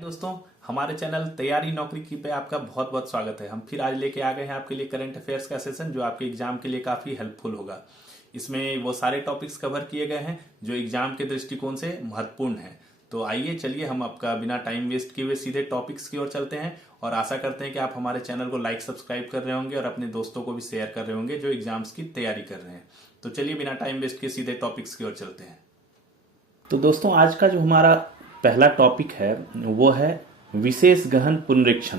दोस्तों, हमारे चैनल तैयारी नौकरी की पे आपका बहुत बहुत स्वागत है। हम फिर आज लेके आ गए हैं आपके लिए करंट अफेयर्स का सेशन जो आपके एग्जाम के लिए काफी हेल्पफुल होगा। इसमें वो सारे टॉपिक्स कवर किए गए हैं जो एग्जाम के दृष्टिकोण से महत्वपूर्ण हैं। तो आइए चलिए हम आपका बिना टाइम वेस्ट किए हुए सीधे टॉपिक्स की ओर चलते हैं और आशा करते हैं कि आप हमारे चैनल को लाइक सब्सक्राइब कर रहे होंगे और अपने दोस्तों को भी शेयर कर रहे होंगे जो एग्जाम्स की तैयारी कर रहे हैं। तो चलिए बिना टाइम वेस्ट किए सीधे टॉपिक्स की ओर चलते हैं। तो दोस्तों, आज का जो हमारा पहला टॉपिक है वो है विशेष गहन पुनरीक्षण।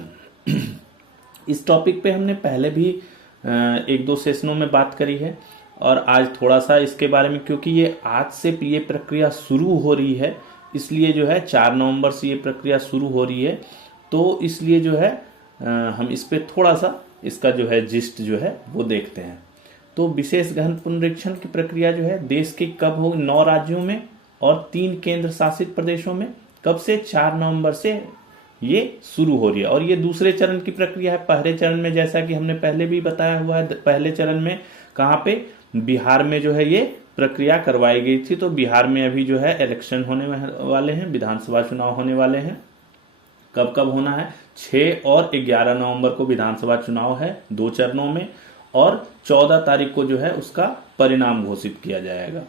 इस टॉपिक पे हमने पहले भी एक दो सेशनों में बात करी है और आज थोड़ा सा इसके बारे में, क्योंकि ये आज से ये प्रक्रिया शुरू हो रही है, इसलिए जो है 4 नवंबर से ये प्रक्रिया शुरू हो रही है। तो इसलिए जो है हम इस पे थोड़ा सा इसका जो है जिस्ट जो है वो देखते हैं। तो विशेष गहन पुनरीक्षण की प्रक्रिया जो है देश के कब हो 9 राज्यों में और 3 केंद्र शासित प्रदेशों में कब से 4 नवंबर से ये शुरू हो रही है। और ये दूसरे चरण की प्रक्रिया है। पहले चरण में जैसा कि हमने पहले भी बताया हुआ है, पहले चरण में कहाँ पे, बिहार में जो है ये प्रक्रिया करवाई गई थी। तो बिहार में अभी जो है इलेक्शन होने वाले हैं, विधानसभा चुनाव होने वाले हैं। कब कब होना है, 6 और 11 नवंबर को विधानसभा चुनाव है 2 चरणों में और 14 तारीख को जो है उसका परिणाम घोषित किया जाएगा।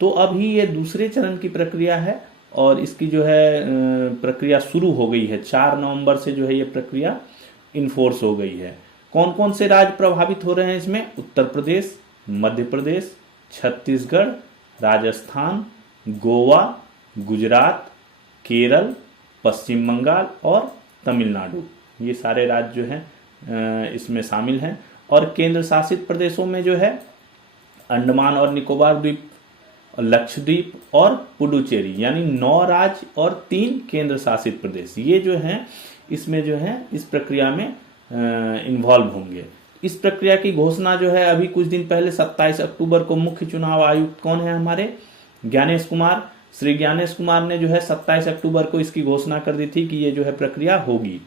तो अभी ये दूसरे चरण की प्रक्रिया है और इसकी जो है प्रक्रिया शुरू हो गई है। 4 नवंबर से जो है ये प्रक्रिया इन्फोर्स हो गई है। कौन कौन से राज्य प्रभावित हो रहे हैं इसमें, उत्तर प्रदेश, मध्य प्रदेश, छत्तीसगढ़, राजस्थान, गोवा, गुजरात, केरल, पश्चिम बंगाल और तमिलनाडु, ये सारे राज्य जो हैं इसमें शामिल हैं। और केंद्र शासित प्रदेशों में जो है अंडमान और निकोबार द्वीप, लक्षद्वीप और पुडुचेरी, यानी 9 राज्य और 3 केंद्र शासित प्रदेश, ये जो हैं इसमें जो है इस प्रक्रिया में इन्वॉल्व होंगे। इस प्रक्रिया की घोषणा जो है अभी कुछ दिन पहले 27 अक्टूबर को मुख्य चुनाव आयुक्त कौन है हमारे, ज्ञानेश कुमार, श्री ज्ञानेश कुमार ने जो है 27 अक्टूबर को इसकी घोषणा कर दी थी कि ये जो है प्रक्रिया होगी।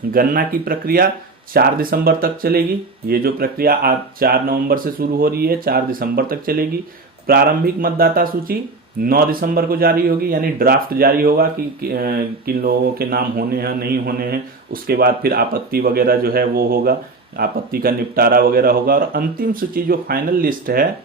गणना की प्रक्रिया 4 दिसंबर तक चलेगी। ये जो प्रक्रिया आज 4 नवंबर से शुरू हो रही है 4 दिसंबर तक चलेगी। प्रारंभिक मतदाता सूची 9 दिसंबर को जारी होगी, यानी ड्राफ्ट जारी होगा कि किन लोगों के नाम होने हैं नहीं होने हैं। उसके बाद फिर आपत्ति वगैरह जो है वो होगा, आपत्ति का निपटारा वगैरह होगा और अंतिम सूची जो फाइनल लिस्ट है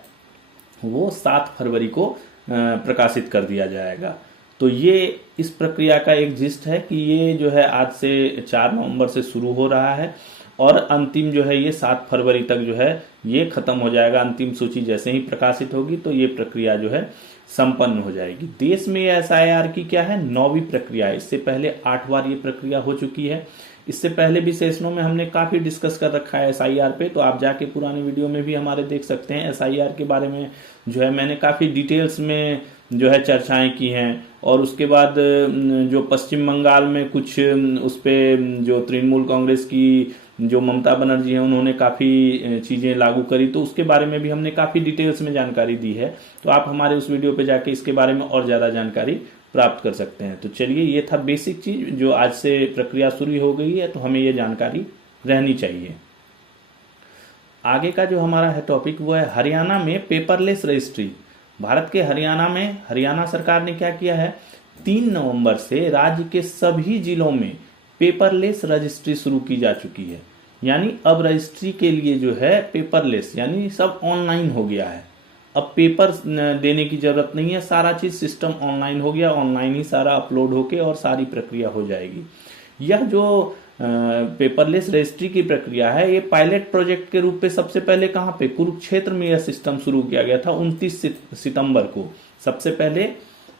वो 7 फरवरी को प्रकाशित कर दिया जाएगा। तो ये इस प्रक्रिया का एक जिस्ट है कि ये जो है आज से 4 नवंबर से शुरू हो रहा है और अंतिम जो है ये 7 फरवरी तक जो है ये खत्म हो जाएगा। अंतिम सूची जैसे ही प्रकाशित होगी तो ये प्रक्रिया जो है संपन्न हो जाएगी। देश में SIR की क्या है, 9वीं प्रक्रिया है। इससे पहले 8 बार ये प्रक्रिया हो चुकी है। इससे पहले भी सेशनों में हमने काफी डिस्कस कर रखा है SIR पे, तो आप जाके पुराने वीडियो में भी हमारे देख सकते हैं। SIR के बारे में जो है मैंने काफी डिटेल्स में जो है चर्चाएं की हैं। और उसके बाद जो पश्चिम बंगाल में कुछ उस पे जो तृणमूल कांग्रेस की जो ममता बनर्जी है उन्होंने काफ़ी चीज़ें लागू करी, तो उसके बारे में भी हमने काफ़ी डिटेल्स में जानकारी दी है। तो आप हमारे उस वीडियो पे जाके इसके बारे में और ज़्यादा जानकारी प्राप्त कर सकते हैं। तो चलिए, ये था बेसिक चीज़ जो आज से प्रक्रिया शुरू हो गई है, तो हमें ये जानकारी रहनी चाहिए। आगे का जो हमारा है टॉपिक वो है हरियाणा में पेपरलेस रजिस्ट्री। भारत के हरियाणा में हरियाणा सरकार ने क्या किया है, 3 नवंबर से राज्य के सभी जिलों में पेपरलेस रजिस्ट्री शुरू की जा चुकी है। यानी अब रजिस्ट्री के लिए जो है पेपरलेस, यानी सब ऑनलाइन हो गया है। अब पेपर देने की जरूरत नहीं है, सारा चीज सिस्टम ऑनलाइन हो गया, ऑनलाइन ही सारा अपलोड होके और सारी प्रक्रिया हो जाएगी। यह जो पेपरलेस रजिस्ट्री की प्रक्रिया है ये पायलट प्रोजेक्ट के रूप में सबसे पहले कहाँ पे, कुरुक्षेत्र में यह सिस्टम शुरू किया गया था 29 सितंबर को। सबसे पहले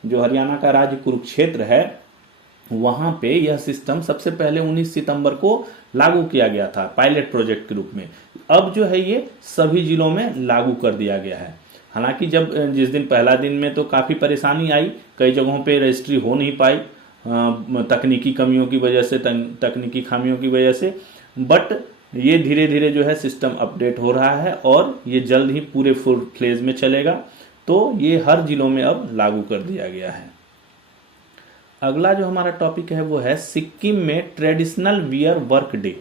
जो हरियाणा का राज्य कुरुक्षेत्र है वहां पे यह सिस्टम सबसे पहले 19 सितंबर को लागू किया गया था पायलट प्रोजेक्ट के रूप में। अब जो है ये सभी जिलों में लागू कर दिया गया है। हालांकि जिस दिन पहला दिन में तो काफी परेशानी आई, कई जगहों पे रजिस्ट्री हो नहीं पाई तकनीकी कमियों की वजह से, तकनीकी खामियों की वजह से, बट ये धीरे धीरे जो है सिस्टम अपडेट हो रहा है और ये जल्द ही पूरे फुल फ्लेज में चलेगा। तो ये हर जिलों में अब लागू कर दिया गया है। अगला जो हमारा टॉपिक है वो है सिक्किम में traditional wear work day.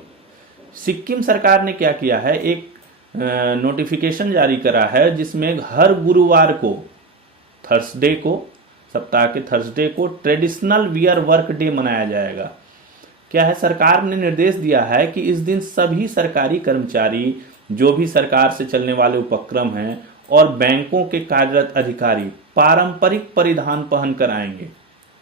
Sikkim सरकार ने क्या किया है, एक नोटिफिकेशन जारी करा है जिसमें हर गुरुवार को, थर्सडे को सप्ताह के थर्सडे को ट्रेडिशनल वियर वर्क डे मनाया जाएगा। क्या है, सरकार ने निर्देश दिया है कि इस दिन सभी सरकारी कर्मचारी, जो भी सरकार से चलने वाले उपक्रम हैं और बैंकों के कार्यरत अधिकारी पारंपरिक परिधान पहन कर आएंगे।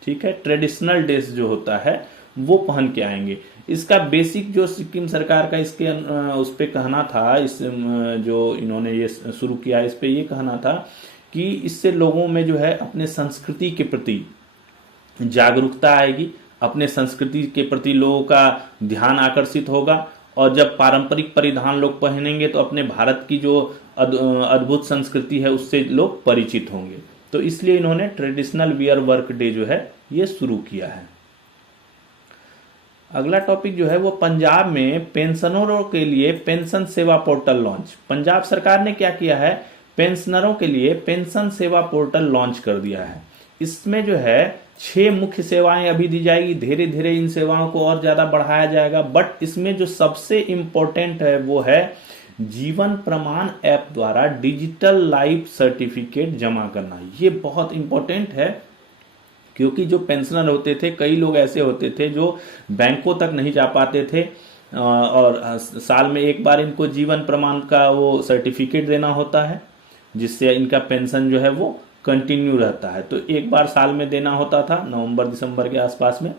ठीक है, ट्रेडिशनल ड्रेस जो होता है वो पहन के आएंगे। इसका बेसिक जो सिक्किम सरकार का इसके उस पे कहना था, इस जो इन्होंने ये शुरू किया है, इस पे ये कहना था कि इससे लोगों में जो है अपने संस्कृति के प्रति जागरूकता आएगी, अपने संस्कृति के प्रति लोगों का ध्यान आकर्षित होगा, और जब पारंपरिक परिधान लोग पहनेंगे तो अपने भारत की जो अद्भुत संस्कृति है उससे लोग परिचित होंगे। तो इसलिए इन्होंने ट्रेडिशनल वियर वर्क डे जो है ये शुरू किया है। अगला टॉपिक जो है वो पंजाब में पेंशनरों के लिए पेंशन सेवा पोर्टल लॉन्च। पंजाब सरकार ने क्या किया है, पेंशनरों के लिए पेंशन सेवा पोर्टल लॉन्च कर दिया है। इसमें जो है 6 मुख्य सेवाएं अभी दी जाएगी, धीरे धीरे इन सेवाओं को और ज्यादा बढ़ाया जाएगा। बट इसमें जो सबसे इंपॉर्टेंट है वो है जीवन प्रमाण ऐप द्वारा डिजिटल लाइफ सर्टिफिकेट जमा करना। ये बहुत इंपॉर्टेंट है, क्योंकि जो पेंशनर होते थे, कई लोग ऐसे होते थे जो बैंकों तक नहीं जा पाते थे, और साल में एक बार इनको जीवन प्रमाण का वो सर्टिफिकेट देना होता है, जिससे इनका पेंशन जो है वो कंटिन्यू रहता है। तो एक बार साल में देना होता था, नवंबर दिसंबर के आसपास में।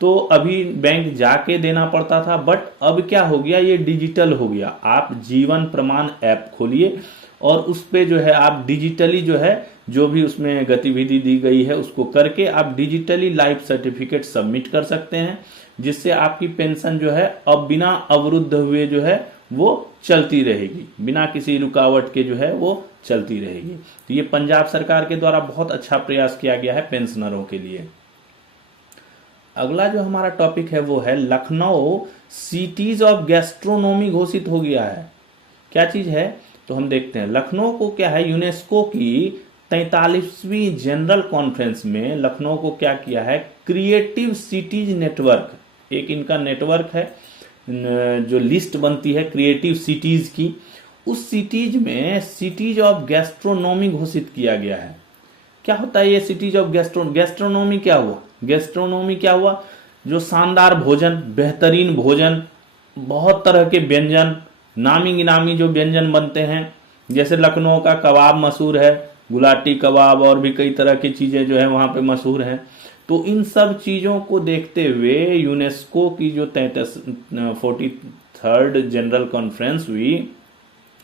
तो अभी बैंक जाके देना पड़ता था, बट अब क्या हो गया, ये डिजिटल हो गया। आप जीवन प्रमाण ऐप खोलिए और उस पे जो है आप डिजिटली जो है जो भी उसमें गतिविधि दी गई है उसको करके आप डिजिटली लाइफ सर्टिफिकेट सबमिट कर सकते हैं, जिससे आपकी पेंशन जो है अब बिना अवरुद्ध हुए जो है वो चलती रहेगी, बिना किसी रुकावट के जो है वो चलती रहेगी। तो ये पंजाब सरकार के द्वारा बहुत अच्छा प्रयास किया गया है पेंशनरों के लिए। अगला जो हमारा टॉपिक है वो है लखनऊ सिटीज ऑफ गैस्ट्रोनॉमी घोषित हो गया है। क्या चीज है, तो हम देखते हैं। लखनऊ को क्या है, यूनेस्को की 43वीं जनरल कॉन्फ्रेंस में लखनऊ को क्या किया है, क्रिएटिव सिटीज नेटवर्क, एक इनका नेटवर्क है जो लिस्ट बनती है क्रिएटिव सिटीज की, उस सिटीज में सिटीज ऑफ गैस्ट्रोनॉमी घोषित किया गया है। क्या होता है ये सिटीज ऑफ गैस्ट्रोनॉमी? क्या हुआ, गैस्ट्रोनॉमी क्या हुआ, जो शानदार भोजन, बेहतरीन भोजन, बहुत तरह के व्यंजन, नामी गिनामी जो व्यंजन बनते हैं, जैसे लखनऊ का कबाब मशहूर है, गुलाटी कबाब, और भी कई तरह की चीजें जो है वहां पे मशहूर हैं। तो इन सब चीजों को देखते हुए यूनेस्को की जो 43rd जनरल कॉन्फ्रेंस हुई,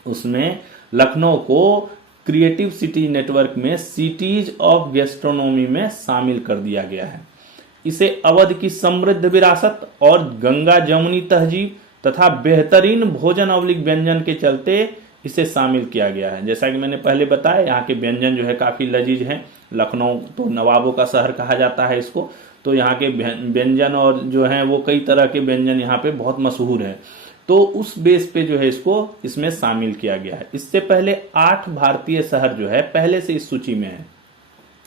उसमें लखनऊ को क्रिएटिव सिटी नेटवर्क में सिटीज ऑफ गैस्ट्रोनॉमी में शामिल कर दिया गया है। इसे अवध की समृद्ध विरासत और गंगा जमुनी तहजीब तथा बेहतरीन भोजन अवलिक व्यंजन के चलते इसे शामिल किया गया है। जैसा कि मैंने पहले बताया, यहाँ के व्यंजन जो है काफी लजीज हैं। लखनऊ तो नवाबों का शहर कहा जाता है इसको, तो यहाँ के व्यंजन और जो हैं वो कई तरह के व्यंजन यहाँ पे बहुत मशहूर हैं। तो उस बेस पे जो है इसको इसमें शामिल किया गया है। इससे पहले 8 भारतीय शहर जो है पहले से इस सूची में है।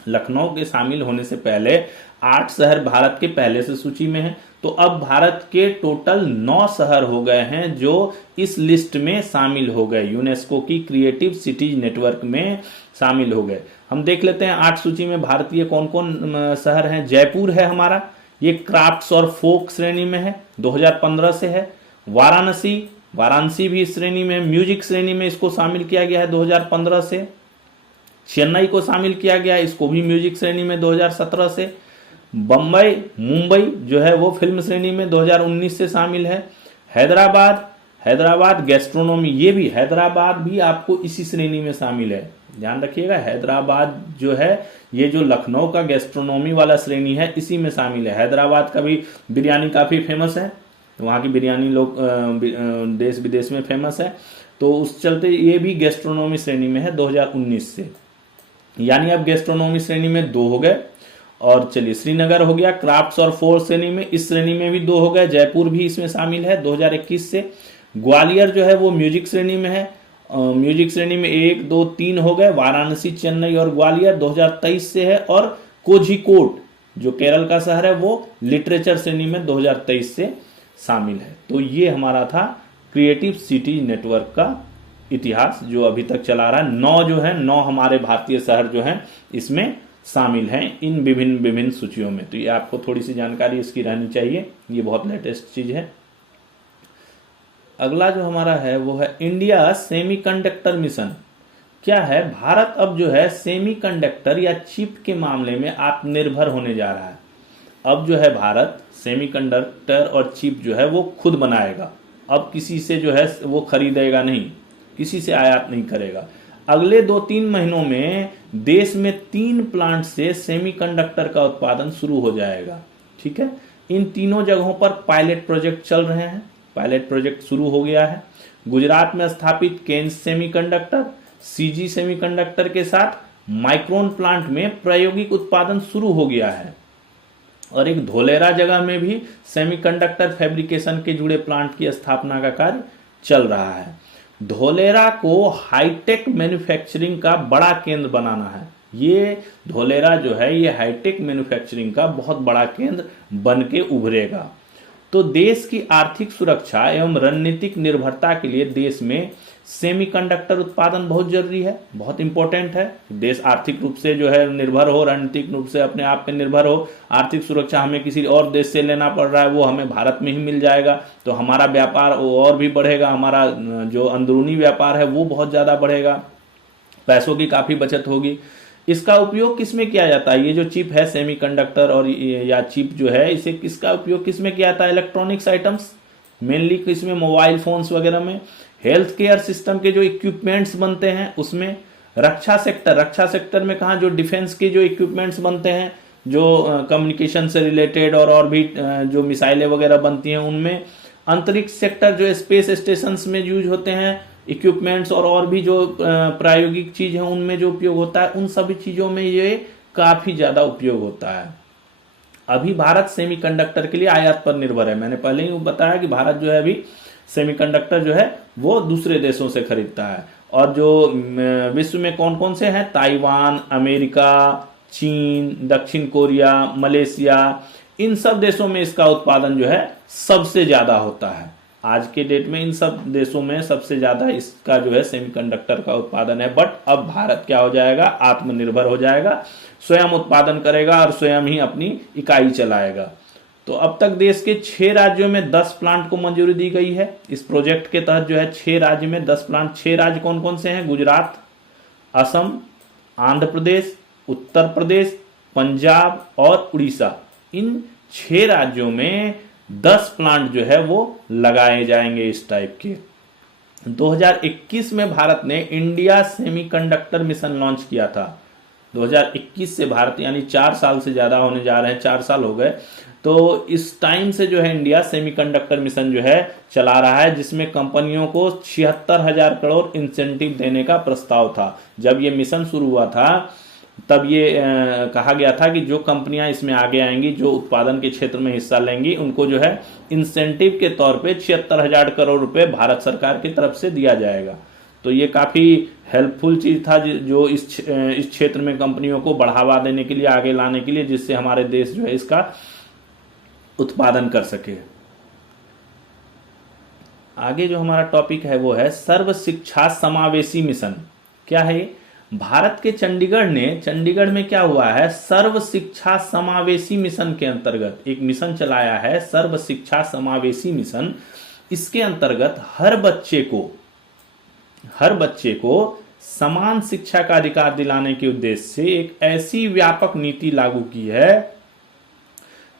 लखनऊ के शामिल होने से पहले 8 शहर भारत के पहले से सूची में है। तो अब भारत के टोटल 9 शहर हो गए हैं जो इस लिस्ट में शामिल हो गए, यूनेस्को की क्रिएटिव सिटीज नेटवर्क में शामिल हो गए। हम देख लेते हैं 8 सूची में भारतीय कौन कौन शहर हैं। जयपुर है हमारा, ये क्राफ्ट्स और फोक श्रेणी में है, 2015 से है। वाराणसी भी इस श्रेणी में, म्यूजिक श्रेणी में इसको शामिल किया गया है 2015 से। चेन्नई को शामिल किया गया, इसको भी म्यूजिक श्रेणी में 2017 से। मुंबई जो है वो फिल्म श्रेणी में 2019 से शामिल है। हैदराबाद गैस्ट्रोनॉमी, ये भी हैदराबाद भी आपको इसी श्रेणी में शामिल है, ध्यान रखिएगा। हैदराबाद जो है ये जो लखनऊ का गैस्ट्रोनॉमी वाला श्रेणी है इसी में शामिल है। हैदराबाद का भी बिरयानी काफी फेमस है, वहां की बिरयानी लोग देश विदेश में फेमस है, तो उस चलते ये भी गैस्ट्रोनॉमी श्रेणी में है 2019 से। यानी अब गैस्ट्रोनॉमी श्रेणी में 2 हो गए। और चलिए, श्रीनगर हो गया क्राफ्ट्स और फोर्स श्रेणी में, इस श्रेणी में भी 2 हो गए। जयपुर भी इसमें शामिल है 2021 से। ग्वालियर जो है वो म्यूजिक श्रेणी में है, म्यूजिक श्रेणी में 1, 2, 3 हो गए। वाराणसी, चेन्नई और ग्वालियर 2023 से है। और कोझिकोड जो केरल का शहर है वो लिटरेचर श्रेणी में 2023 से शामिल है। तो ये हमारा था क्रिएटिव सिटी नेटवर्क का इतिहास जो अभी तक चला रहा है। 9 जो है 9 हमारे भारतीय शहर जो हैं इसमें शामिल हैं इन विभिन्न विभिन्न सूचियों में। तो ये आपको थोड़ी सी जानकारी इसकी रहनी चाहिए, ये बहुत लेटेस्ट चीज है। अगला जो हमारा है वो है इंडिया सेमीकंडक्टर मिशन। क्या है, भारत अब जो है सेमीकंडक्टर या चिप के मामले में आत्मनिर्भर होने जा रहा है। अब जो है भारत सेमीकंडक्टर और चिप जो है वो खुद बनाएगा। अब किसी से जो है वो खरीदेगा नहीं, किसी से आयात नहीं करेगा। अगले 2-3 महीनों में देश में 3 प्लांट से सेमीकंडक्टर का उत्पादन शुरू हो जाएगा। ठीक है, इन तीनों जगहों पर पायलट प्रोजेक्ट चल रहे हैं। पायलट प्रोजेक्ट शुरू हो गया है। गुजरात में स्थापित केन्स सेमीकंडक्टर, सीजी सेमीकंडक्टर के साथ माइक्रोन प्लांट में प्रायोगिक उत्पादन शुरू हो गया है। और एक धोलेरा जगह में भी सेमीकंडक्टर फैब्रिकेशन के जुड़े प्लांट की स्थापना का कार्य चल रहा है। धोलेरा को हाईटेक मैन्युफैक्चरिंग का बड़ा केंद्र बनाना है। ये धोलेरा जो है ये हाईटेक मैन्युफैक्चरिंग का बहुत बड़ा केंद्र बन के उभरेगा। तो देश की आर्थिक सुरक्षा एवं रणनीतिक निर्भरता के लिए देश में सेमीकंडक्टर उत्पादन बहुत जरूरी है, बहुत इंपॉर्टेंट है। देश आर्थिक रूप से जो है निर्भर हो, रणनीतिक रूप से अपने आप पे निर्भर हो। आर्थिक सुरक्षा हमें किसी और देश से लेना पड़ रहा है, वो हमें भारत में ही मिल जाएगा, तो हमारा व्यापार और भी बढ़ेगा। हमारा जो अंदरूनी व्यापार है वो बहुत ज्यादा बढ़ेगा, पैसों की काफी बचत होगी। इसका उपयोग किसमें किया जाता है? ये जो चिप है सेमीकंडक्टर और या चिप जो है, इसे किसका उपयोग किसमें किया जाता है? इलेक्ट्रॉनिक्स आइटम्स, मेनली किसमें? मोबाइल फोन्स वगैरह में। हेल्थ केयर सिस्टम के जो इक्विपमेंट्स बनते हैं उसमें। रक्षा सेक्टर में कहा, जो डिफेंस के जो इक्विपमेंट्स बनते हैं, जो कम्युनिकेशन से रिलेटेड और भी जो मिसाइलें वगैरह बनती हैं उनमें। अंतरिक्ष सेक्टर जो स्पेस स्टेशन में यूज होते हैं इक्विपमेंट्स और भी जो प्रायोगिक चीज है उनमें जो उपयोग होता है, उन सभी चीजों में ये काफी ज्यादा उपयोग होता है। अभी भारत सेमीकंडक्टर के लिए आयात पर निर्भर है। मैंने पहले ही बताया कि भारत जो है अभी सेमीकंडक्टर जो है वो दूसरे देशों से खरीदता है। और जो विश्व में कौन कौन से हैं? ताइवान, अमेरिका, चीन, दक्षिण कोरिया, मलेशिया, इन सब देशों में इसका उत्पादन जो है सबसे ज्यादा होता है। आज के डेट में इन सब देशों में सबसे ज्यादा इसका जो है सेमीकंडक्टर का उत्पादन है। बट अब भारत क्या हो जाएगा? आत्मनिर्भर हो जाएगा, स्वयं उत्पादन करेगा और स्वयं ही अपनी इकाई चलाएगा। तो अब तक देश के 6 राज्यों में 10 प्लांट को मंजूरी दी गई है। इस प्रोजेक्ट के तहत जो है 6 राज्य में 10 प्लांट। 6 राज्य कौन कौन से हैं? गुजरात, असम, आंध्र प्रदेश, उत्तर प्रदेश, पंजाब और उड़ीसा। इन 6 राज्यों में 10 प्लांट जो है वो लगाए जाएंगे इस टाइप के। 2021 में भारत ने इंडिया सेमीकंडक्टर मिशन लॉन्च किया था। 2021 से भारत, यानी 4 साल से ज्यादा होने जा रहे हैं, 4 साल हो गए। तो इस टाइम से जो है इंडिया सेमीकंडक्टर मिशन जो है चला रहा है, जिसमें कंपनियों को 76,000 करोड़ इंसेंटिव देने का प्रस्ताव था। जब ये मिशन शुरू हुआ था तब ये कहा गया था कि जो कंपनियां इसमें आगे आएंगी, जो उत्पादन के क्षेत्र में हिस्सा लेंगी, उनको जो है इंसेंटिव के तौर पे 76,000 करोड़ रुपए भारत सरकार की तरफ से दिया जाएगा। तो ये काफी हेल्पफुल चीज था जो इस क्षेत्र में कंपनियों को बढ़ावा देने के लिए, आगे लाने के लिए, जिससे हमारे देश जो है इसका उत्पादन कर सके। आगे जो हमारा टॉपिक है वो है सर्व शिक्षा समावेशी मिशन। क्या है? भारत के चंडीगढ़ में क्या हुआ है? सर्व शिक्षा समावेशी मिशन के अंतर्गत एक मिशन चलाया है, सर्व शिक्षा समावेशी मिशन। इसके अंतर्गत हर बच्चे को समान शिक्षा का अधिकार दिलाने के उद्देश्य से एक ऐसी व्यापक नीति लागू की है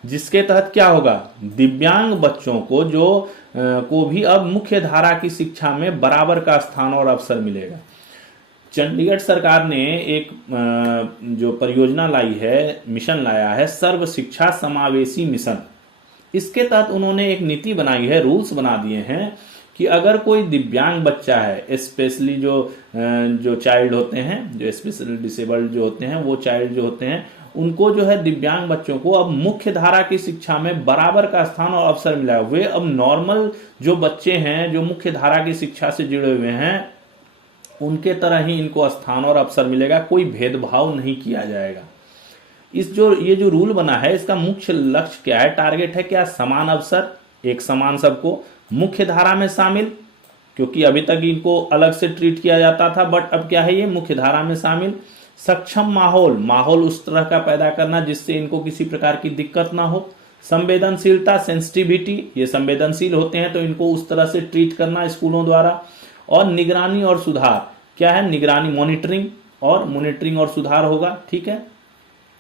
जिसके तहत क्या होगा? दिव्यांग बच्चों को भी अब मुख्य धारा की शिक्षा में बराबर का स्थान और अवसर मिलेगा। चंडीगढ़ सरकार ने एक जो परियोजना लाई है, मिशन लाया है, सर्व शिक्षा समावेशी मिशन। इसके तहत उन्होंने एक नीति बनाई है, रूल्स बना दिए हैं कि अगर कोई दिव्यांग बच्चा है, स्पेशली जो चाइल्ड होते हैं, जो स्पेशली डिसेबल्ड जो होते हैं, वो चाइल्ड जो होते हैं, उनको जो है दिव्यांग बच्चों को अब मुख्य धारा की शिक्षा में बराबर का स्थान और अवसर मिला है। वे अब नॉर्मल जो बच्चे हैं, जो मुख्य धारा की शिक्षा से जुड़े हुए हैं, उनके तरह ही इनको स्थान और अवसर मिलेगा, कोई भेदभाव नहीं किया जाएगा। ये जो रूल बना है, इसका मुख्य लक्ष्य क्या है, टारगेट है क्या? समान अवसर, एक समान सबको, मुख्य धारा में शामिल, क्योंकि अभी तक इनको अलग से ट्रीट किया जाता था, बट अब क्या है, ये मुख्य धारा में शामिल, सक्षम माहौल, माहौल उस तरह का पैदा करना जिससे इनको किसी प्रकार की दिक्कत ना हो। संवेदनशीलता, सेंसिटिविटी, ये संवेदनशील होते हैं तो इनको उस तरह से ट्रीट करना स्कूलों द्वारा। और निगरानी और सुधार, क्या है, निगरानी, मॉनिटरिंग और सुधार होगा, ठीक है।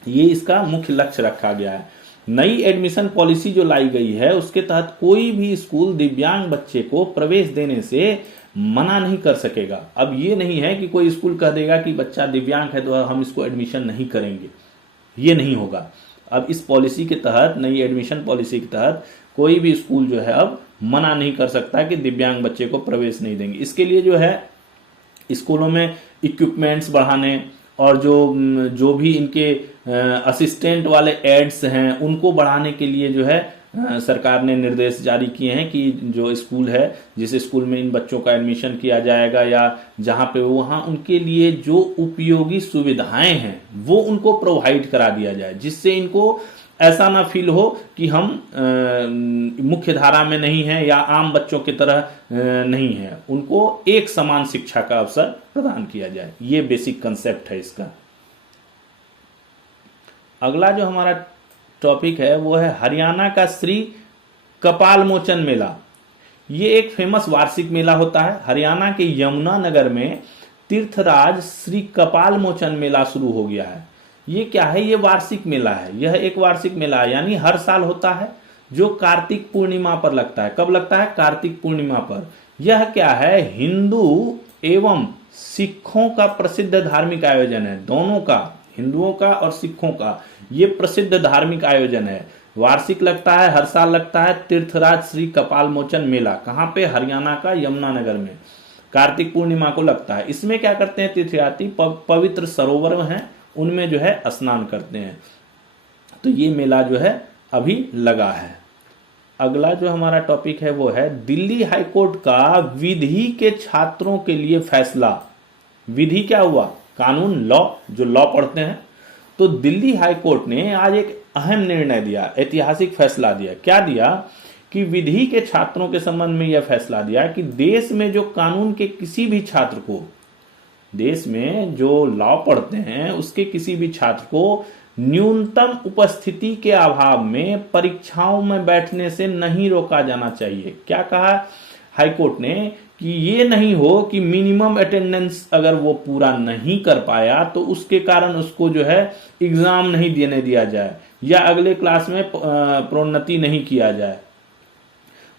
ये इसका मुख्य लक्ष्य रखा गया है। नई एडमिशन पॉलिसी जो लाई गई है उसके तहत कोई भी स्कूल दिव्यांग बच्चे को प्रवेश देने से मना नहीं कर सकेगा। अब ये नहीं है कि कोई स्कूल कह देगा कि बच्चा दिव्यांग है तो हम इसको एडमिशन नहीं करेंगे, ये नहीं होगा। अब इस पॉलिसी के तहत, नई एडमिशन पॉलिसी के तहत कोई भी स्कूल जो है अब मना नहीं कर सकता कि दिव्यांग बच्चे को प्रवेश नहीं देंगे। इसके लिए जो है स्कूलों में इक्विपमेंट्स बढ़ाने और जो भी इनके असिस्टेंट वाले एड्स हैं उनको बढ़ाने के लिए जो है सरकार ने निर्देश जारी किए हैं कि जो स्कूल है, जिस स्कूल में इन बच्चों का एडमिशन किया जाएगा या जहां पे वहां उनके लिए जो उपयोगी सुविधाएं हैं वो उनको प्रोवाइड करा दिया जाए, जिससे इनको ऐसा ना फील हो कि हम मुख्य धारा में नहीं है या आम बच्चों की तरह नहीं है। उनको एक समान शिक्षा का अवसर प्रदान किया जाए, ये बेसिक कंसेप्ट है इसका। अगला जो हमारा टॉपिक है वो है हरियाणा का श्री कपाल मोचन मेला। ये एक फेमस वार्षिक मेला होता है। हरियाणा के यमुनानगर में तीर्थराज श्री कपाल मोचन मेला शुरू हो गया है। ये क्या है, ये वार्षिक मेला है। यह एक वार्षिक मेला है, यानी हर साल होता है, जो कार्तिक पूर्णिमा पर लगता है। कब लगता है? कार्तिक पूर्णिमा पर। यह क्या है, हिंदू एवं सिखों का प्रसिद्ध धार्मिक आयोजन है। दोनों का, हिंदुओं का और सिखों का, ये प्रसिद्ध धार्मिक आयोजन है। वार्षिक लगता है, हर साल लगता है। तीर्थराज श्री कपाल मोचन मेला कहां पे? हरियाणा का यमुनानगर में। कार्तिक पूर्णिमा को लगता है। इसमें क्या करते हैं तीर्थयात्री? पवित्र सरोवर हैं उनमें जो है स्नान करते हैं। तो ये मेला जो है अभी लगा है। अगला जो हमारा टॉपिक है वो है दिल्ली हाईकोर्ट का विधि के छात्रों के लिए फैसला। विधि क्या हुआ? कानून, लॉ, जो लॉ पढ़ते हैं। तो दिल्ली हाईकोर्ट ने आज एक अहम निर्णय दिया, ऐतिहासिक फैसला दिया। क्या दिया? कि विधि के छात्रों के संबंध में यह फैसला दिया कि देश में जो कानून के किसी भी छात्र को, देश में जो लॉ पढ़ते हैं उसके किसी भी छात्र को न्यूनतम उपस्थिति के अभाव में परीक्षाओं में बैठने से नहीं रोका जाना चाहिए। क्या कहा हाईकोर्ट ने? कि ये नहीं हो कि मिनिमम अटेंडेंस अगर वो पूरा नहीं कर पाया तो उसके कारण उसको जो है एग्जाम नहीं देने दिया जाए या अगले क्लास में प्रोन्नति नहीं किया जाए।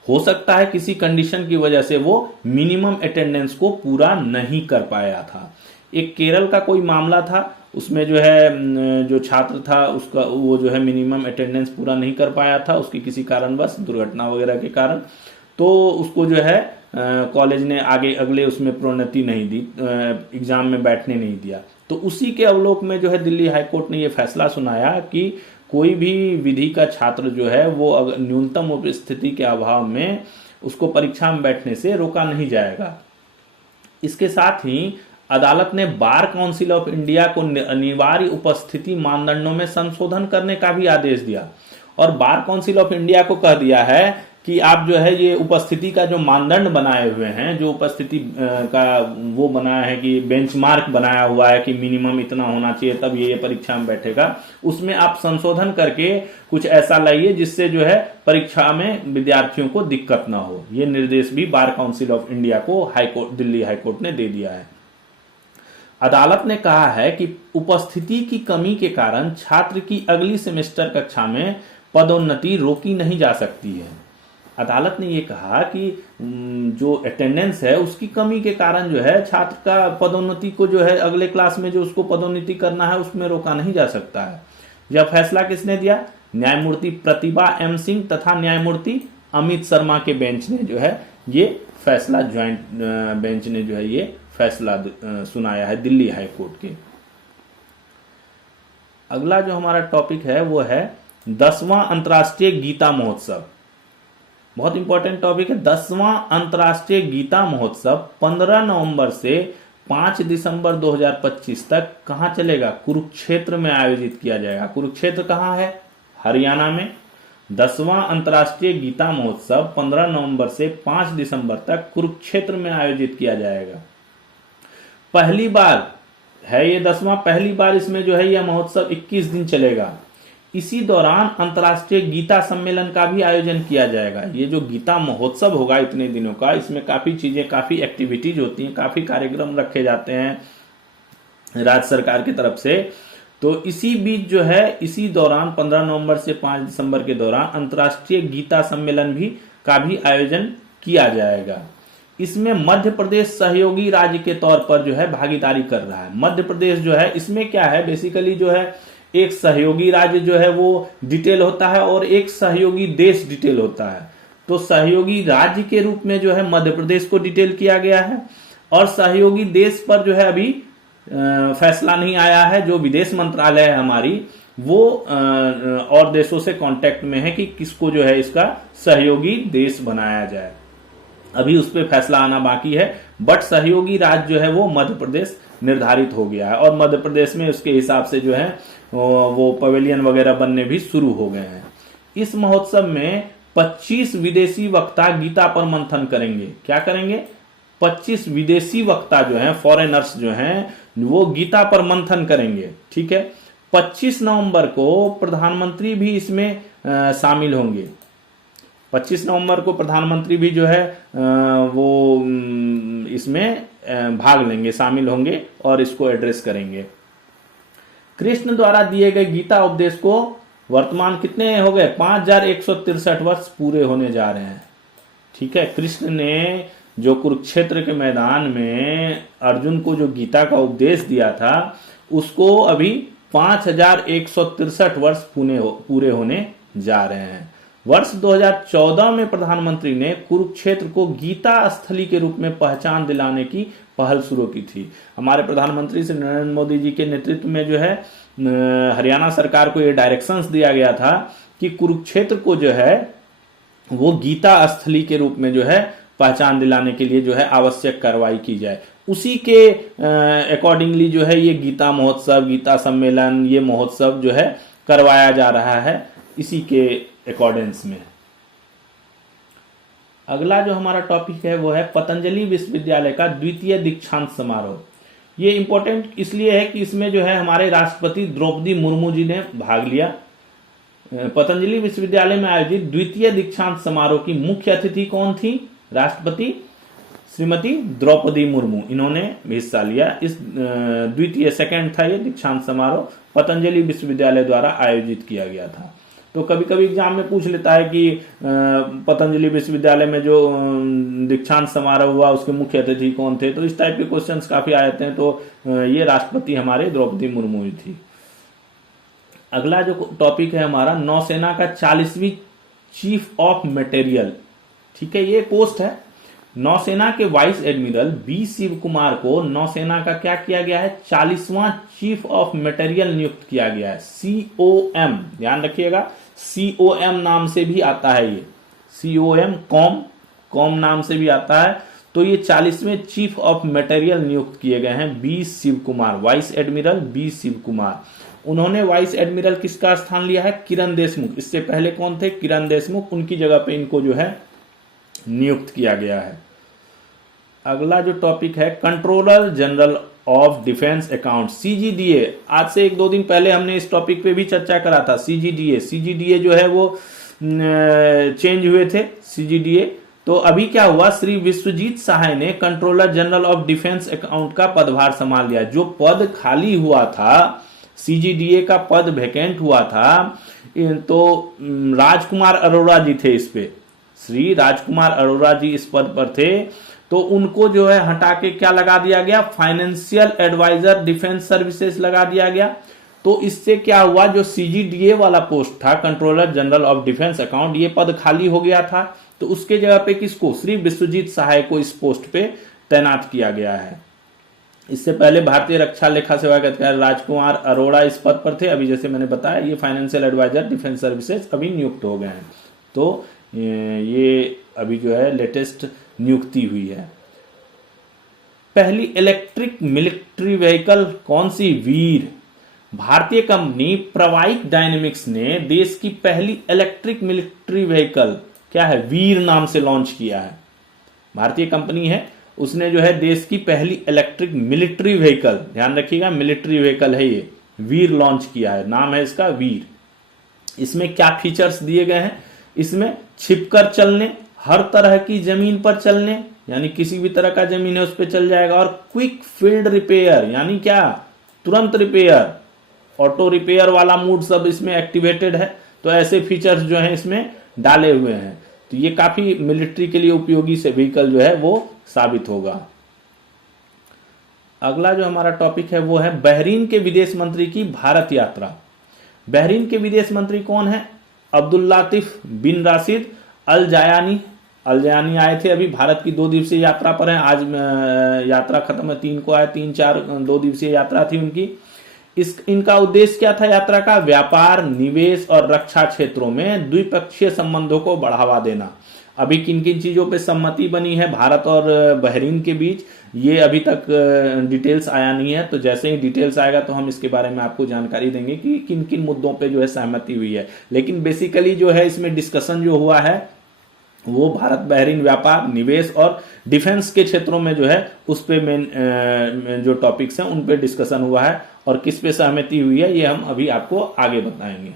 हो सकता है किसी कंडीशन की वजह से वो मिनिमम अटेंडेंस को पूरा नहीं कर पाया था। एक केरल का कोई मामला था, उसमें जो है जो छात्र था उसका वो जो है मिनिमम अटेंडेंस पूरा नहीं कर पाया था, उसकी किसी कारणवश, दुर्घटना वगैरह के कारण। तो उसको जो है कॉलेज ने आगे अगले उसमें प्रोन्नति नहीं दी, एग्जाम में बैठने नहीं दिया। तो उसी के अवलोक में जो है दिल्ली हाईकोर्ट ने यह फैसला सुनाया कि कोई भी विधि का छात्र जो है वो न्यूनतम उपस्थिति के अभाव में उसको परीक्षा में बैठने से रोका नहीं जाएगा। इसके साथ ही अदालत ने बार काउंसिल ऑफ इंडिया को अनिवार्य उपस्थिति मानदंडों में संशोधन करने का भी आदेश दिया और बार काउंसिल ऑफ इंडिया को कह दिया है कि आप जो है ये उपस्थिति का जो मानदंड बनाए हुए हैं, जो उपस्थिति का वो बनाया है कि बेंचमार्क बनाया हुआ है कि मिनिमम इतना होना चाहिए तब ये परीक्षा में बैठेगा, उसमें आप संशोधन करके कुछ ऐसा लाइए जिससे जो है परीक्षा में विद्यार्थियों को दिक्कत ना हो। ये निर्देश भी बार काउंसिल ऑफ इंडिया को हाईकोर्ट, दिल्ली हाईकोर्ट ने दे दिया है। अदालत ने कहा है कि उपस्थिति की कमी के कारण छात्र की अगली सेमेस्टर कक्षा में पदोन्नति रोकी नहीं जा सकती है। अदालत ने यह कहा कि जो अटेंडेंस है उसकी कमी के कारण जो है छात्र का पदोन्नति को जो है अगले क्लास में जो उसको पदोन्नति करना है उसमें रोका नहीं जा सकता है। यह फैसला किसने दिया? न्यायमूर्ति प्रतिभा एम सिंह तथा न्यायमूर्ति अमित शर्मा के बेंच ने जो है ये फैसला, ज्वाइंट बेंच ने जो है ये फैसला सुनाया है दिल्ली हाईकोर्ट के। अगला जो हमारा टॉपिक है वो है 10वां अंतर्राष्ट्रीय गीता महोत्सव। बहुत इंपॉर्टेंट टॉपिक है। 10वां अंतर्राष्ट्रीय गीता महोत्सव 15 नवंबर से 5 दिसंबर 2025 तक कहां चलेगा? कुरुक्षेत्र में आयोजित किया जाएगा। कुरुक्षेत्र कहां है? हरियाणा में। 10वां अंतर्राष्ट्रीय गीता महोत्सव 15 नवंबर से 5 दिसंबर तक कुरुक्षेत्र में आयोजित किया जाएगा। पहली बार है ये 10वां। पहली बार इसमें जो है यह महोत्सव 21 दिन चलेगा। इसी दौरान अंतर्राष्ट्रीय गीता सम्मेलन का भी आयोजन किया जाएगा। ये जो गीता महोत्सव होगा इतने दिनों का, इसमें काफी चीजें, काफी एक्टिविटीज होती हैं, काफी कार्यक्रम रखे जाते हैं राज्य सरकार की तरफ से। तो इसी बीच जो है, इसी दौरान 15 नवंबर से 5 दिसंबर के दौरान अंतर्राष्ट्रीय गीता सम्मेलन का भी आयोजन किया जाएगा। इसमें मध्य प्रदेश सहयोगी राज्य के तौर पर जो है भागीदारी कर रहा है। मध्य प्रदेश जो है, इसमें क्या है, बेसिकली जो है एक सहयोगी राज्य जो है वो डिटेल होता है और एक सहयोगी देश डिटेल होता है। तो सहयोगी राज्य के रूप में जो है मध्य प्रदेश को डिटेल किया गया है, और सहयोगी देश पर जो है अभी फैसला नहीं आया है। जो विदेश मंत्रालय है हमारी, वो और देशों से कांटेक्ट में है कि किसको जो है इसका सहयोगी देश बनाया जाए। अभी उस पर फैसला आना बाकी है, बट सहयोगी राज्य जो है वो मध्य प्रदेश निर्धारित हो गया है, और मध्य प्रदेश में उसके हिसाब से जो है वो पवेलियन वगैरह बनने भी शुरू हो गए हैं। इस महोत्सव में 25 विदेशी वक्ता गीता पर मंथन करेंगे। क्या करेंगे? 25 विदेशी वक्ता जो हैं, फॉरेनर्स जो हैं, वो गीता पर मंथन करेंगे। ठीक है। 25 नवंबर को प्रधानमंत्री भी इसमें शामिल होंगे। 25 नवंबर को प्रधानमंत्री भी जो है वो इसमें भाग लेंगे, शामिल होंगे और इसको एड्रेस करेंगे। कृष्ण द्वारा दिए गए गीता उपदेश को वर्तमान कितने हो गए? 5163 वर्ष पूरे होने जा रहे हैं। ठीक है। कृष्ण ने जो कुरुक्षेत्र के मैदान में अर्जुन को जो गीता का उपदेश दिया था, उसको अभी 5163 वर्ष पूरे होने जा रहे हैं। वर्ष 2014 में प्रधानमंत्री ने कुरुक्षेत्र को गीता स्थली के रूप में पहचान दिलाने की पहल शुरू की थी। हमारे प्रधानमंत्री श्री नरेंद्र मोदी जी के नेतृत्व में जो है हरियाणा सरकार को ये डायरेक्शंस दिया गया था कि कुरुक्षेत्र को जो है वो गीता स्थली के रूप में जो है पहचान दिलाने के लिए जो है आवश्यक कार्रवाई की जाए। उसी के अकॉर्डिंगली जो है ये गीता महोत्सव, गीता सम्मेलन, ये महोत्सव जो है करवाया जा रहा है, इसी के अकॉर्डेंस में। अगला जो हमारा टॉपिक है वो है पतंजलि विश्वविद्यालय का द्वितीय दीक्षांत समारोह। ये इंपॉर्टेंट इसलिए है कि इसमें जो है हमारे राष्ट्रपति द्रौपदी मुर्मू जी ने भाग लिया। पतंजलि विश्वविद्यालय में आयोजित द्वितीय दीक्षांत समारोह की मुख्य अतिथि कौन थी? राष्ट्रपति श्रीमती द्रौपदी मुर्मू, इन्होंने हिस्सा लिया। इस द्वितीय सेकंड था ये दीक्षांत समारोह, पतंजलि विश्वविद्यालय द्वारा आयोजित किया गया था। तो कभी कभी एग्जाम में पूछ लेता है कि पतंजलि विश्वविद्यालय में जो दीक्षांत समारोह हुआ उसके मुख्य अतिथि कौन थे। तो इस टाइप के क्वेश्चंस काफी आ जाते हैं। तो ये राष्ट्रपति हमारे द्रौपदी मुर्मू ही थी। अगला जो टॉपिक है हमारा, नौसेना का 40वीं चीफ ऑफ मटेरियल। ठीक है, ये पोस्ट है। नौसेना के vice admiral B Shiv Kumar को नौसेना का क्या किया गया है? 40वां चीफ ऑफ मटेरियल नियुक्त किया गया है। COM, ध्यान रखिएगा, COM नाम से भी आता है ये, COM कॉम नाम से भी आता है। तो ये 40वें चीफ ऑफ मटेरियल नियुक्त किए गए हैं B Shiv Kumar, vice admiral B Shiv Kumar. उन्होंने वाइस एडमिरल किसका स्थान लिया है? किरण देशमुख। इससे पहले कौन थे? किरण देशमुख। उनकी जगह पे इनको जो है नियुक्त किया गया है। अगला जो टॉपिक है, controller general of defence account, CGDA। आज से 1-2 दिन पहले हमने इस टॉपिक पे भी चर्चा करा था। CGDA जो है वो चेंज हुए थे CGDA। तो अभी क्या हुआ, श्री विश्वजीत सहाय ने controller general of defence account का पदभार संभाल लिया। जो पद खाली हुआ था, CGDA का पद वैकेंट हुआ था, तो राजकुमार अरोड़ा जी थे इस पे, श्री राजकुमार अरोड़ा जी इस पद पर थे। तो उनको जो है हटा के क्या लगा दिया गया? फाइनेंशियल एडवाइजर डिफेंस सर्विसेज लगा दिया गया। तो इससे क्या हुआ, जो CGDA वाला पोस्ट था, controller general of defence account, ये पद खाली हो गया था। तो उसके जगह पे किसको? श्री विश्वजीत सहाय को इस पोस्ट पे तैनात किया गया है। इससे पहले भारतीय रक्षा लेखा सेवा के अधिकारी राजकुमार अरोड़ा इस पद पर थे। अभी जैसे मैंने बताया, ये फाइनेंशियल एडवाइजर डिफेंस सर्विसेज अभी नियुक्त हो गए हैं। तो ये अभी जो है लेटेस्ट नियुक्ति हुई है। पहली इलेक्ट्रिक मिलिट्री व्हीकल कौन सी? वीर। भारतीय कंपनी प्रवाइक डायनेमिक्स ने देश की पहली इलेक्ट्रिक मिलिट्री व्हीकल क्या है? वीर नाम से लॉन्च किया है। भारतीय कंपनी है उसने जो है देश की पहली इलेक्ट्रिक मिलिट्री व्हीकल, ध्यान रखिएगा मिलिट्री व्हीकल है ये, वीर लॉन्च किया है, नाम है इसका वीर। इसमें क्या फीचर्स दिए गए हैं, इसमें छिपकर चलने, हर तरह की जमीन पर चलने, यानी किसी भी तरह का जमीन है उस पर चल जाएगा, और क्विक फील्ड रिपेयर, यानी क्या, तुरंत रिपेयर, ऑटो रिपेयर वाला मूड सब इसमें एक्टिवेटेड है। तो ऐसे फीचर्स जो हैं इसमें डाले हुए हैं, तो ये काफी मिलिट्री के लिए उपयोगी से व्हीकल जो है वो साबित होगा। अगला जो हमारा टॉपिक है वो है बहरीन के विदेश मंत्री की भारत यात्रा। बहरीन के विदेश मंत्री कौन है, अब्दुल लातिफ बिन राशिद अल जायानी। अल जायानी आए थे, अभी भारत की 2 दिवसीय यात्रा पर हैं, आज यात्रा खत्म है, 3 को आए, 3-4 2 दिवसीय यात्रा थी उनकी। इनका उद्देश्य क्या था यात्रा का, व्यापार, निवेश और रक्षा क्षेत्रों में द्विपक्षीय संबंधों को बढ़ावा देना। अभी किन किन चीजों पे सहमति बनी है भारत और बहरीन के बीच, ये अभी तक डिटेल्स आया नहीं है, तो जैसे ही डिटेल्स आएगा तो हम इसके बारे में आपको जानकारी देंगे कि किन किन मुद्दों पे जो है सहमति हुई है। लेकिन बेसिकली जो है इसमें डिस्कशन जो हुआ है वो भारत बहरीन व्यापार, निवेश और डिफेंस के क्षेत्रों में जो है उस पे मेन जो टॉपिक्स हैं उन पे डिस्कशन हुआ है, और किस पे सहमति हुई है ये हम अभी आपको आगे बताएंगे।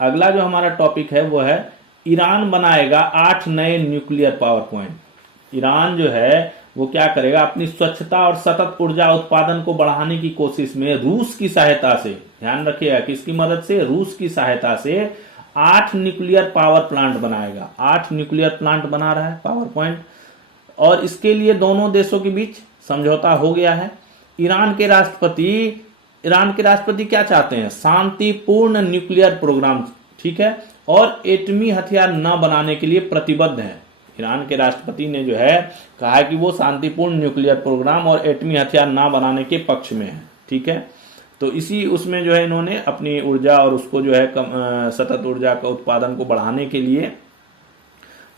अगला जो हमारा टॉपिक है वो है ईरान बनाएगा 8 नए न्यूक्लियर पावर प्लांट। ईरान जो है वो क्या करेगा, अपनी स्वच्छता और सतत ऊर्जा उत्पादन को बढ़ाने की कोशिश में रूस की सहायता से, ध्यान रखिएगा किसकी मदद से, रूस की सहायता से 8 न्यूक्लियर पावर प्लांट बनाएगा। 8 न्यूक्लियर प्लांट बना रहा है, पावर प्लांट, और इसके लिए दोनों देशों के बीच समझौता हो गया है। ईरान के राष्ट्रपति क्या चाहते हैं, शांतिपूर्ण न्यूक्लियर प्रोग्राम, ठीक है, और एटमी हथियार न बनाने के लिए प्रतिबद्ध हैं। ईरान के राष्ट्रपति ने जो है कहा है कि वो शांतिपूर्ण न्यूक्लियर प्रोग्राम और एटमी हथियार न बनाने के पक्ष में है, ठीक है। तो इसी उसमें जो है इन्होंने अपनी ऊर्जा और उसको जो है सतत ऊर्जा का उत्पादन को बढ़ाने के लिए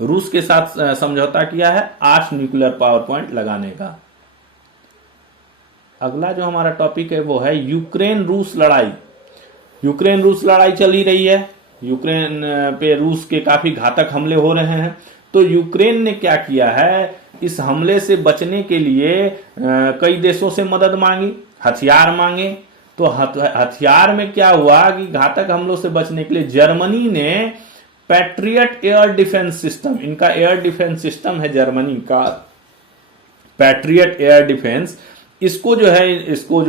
रूस के साथ समझौता किया है 8 न्यूक्लियर पावर प्लांट लगाने का। अगला जो हमारा टॉपिक है वो है यूक्रेन रूस लड़ाई। यूक्रेन रूस लड़ाई चल ही रही है, यूक्रेन पे रूस के काफी घातक हमले हो रहे हैं। तो यूक्रेन ने क्या किया है, इस हमले से बचने के लिए कई देशों से मदद मांगी, हथियार मांगे। तो हथियार में क्या हुआ कि घातक हमलों से बचने के लिए जर्मनी ने पैट्रियट एयर डिफेंस सिस्टम, इनका एयर डिफेंस सिस्टम है जर्मनी का पैट्रियट एयर डिफेंस, इसको जो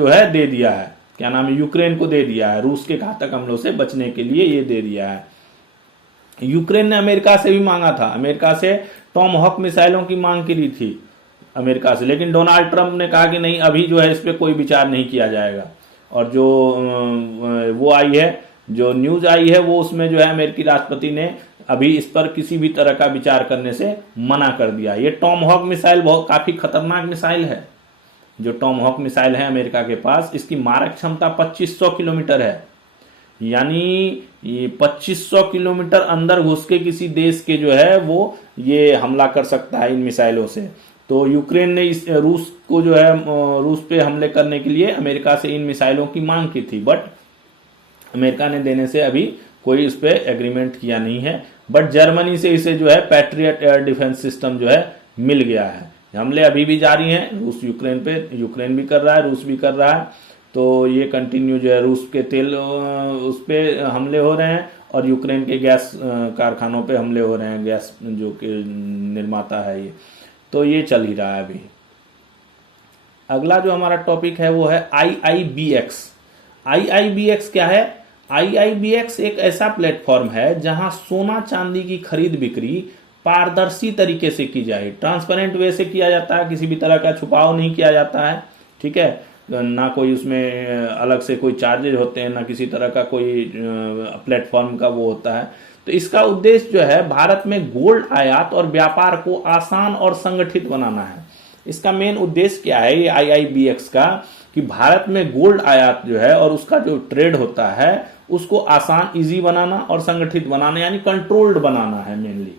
है दे दिया है, क्या नाम है, यूक्रेन को दे दिया है, रूस के घातक हमलों से बचने के लिए ये दे दिया है। यूक्रेन ने अमेरिका से भी मांगा था, अमेरिका से टॉमहॉक मिसाइलों की मांग की थी अमेरिका से, लेकिन डोनाल्ड ट्रंप ने कहा कि नहीं, अभी जो है इस पर कोई विचार नहीं किया जाएगा। और जो वो आई है, जो न्यूज आई है, वो उसमें जो है अमेरिकी राष्ट्रपति ने अभी इस पर किसी भी तरह का विचार करने से मना कर दिया। ये टॉमहॉक मिसाइल काफी खतरनाक मिसाइल है, जो टॉमहॉक मिसाइल है अमेरिका के पास, इसकी मारक क्षमता 2500 किलोमीटर है, यानी ये 2500 किलोमीटर अंदर घुस के किसी देश के जो है वो ये हमला कर सकता है इन मिसाइलों से। तो यूक्रेन ने इस रूस को जो है रूस पे हमले करने के लिए अमेरिका से इन मिसाइलों की मांग की थी, बट अमेरिका ने देने से अभी कोई उस पर एग्रीमेंट किया नहीं है। बट जर्मनी से इसे जो है पैट्रियट एयर डिफेंस सिस्टम जो है मिल गया है। हमले अभी भी जारी हैं, रूस यूक्रेन पे, यूक्रेन भी कर रहा है, रूस भी कर रहा है। तो ये कंटिन्यू जो है रूस के तेल उस पे हमले हो रहे हैं, और यूक्रेन के गैस कारखानों पे हमले हो रहे हैं, गैस जो कि निर्माता है ये, तो ये चल ही रहा है अभी। अगला जो हमारा टॉपिक है वो है IIBX। IIBX क्या है, IIBX एक ऐसा प्लेटफॉर्म है जहां सोना चांदी की खरीद बिक्री पारदर्शी तरीके से की जाए, ट्रांसपेरेंट वे से किया जाता है, किसी भी तरह का छुपाव नहीं किया जाता है, ठीक है, ना कोई उसमें अलग से कोई चार्जेज होते हैं, ना किसी तरह का कोई प्लेटफॉर्म का वो होता है। तो इसका उद्देश्य जो है भारत में गोल्ड आयात और व्यापार को आसान और संगठित बनाना है। इसका मेन उद्देश्य क्या है ये IIBX का, कि भारत में गोल्ड आयात जो है और उसका जो ट्रेड होता है उसको आसान, इजी बनाना और संगठित बनाना, यानी कंट्रोल्ड बनाना है मेनली।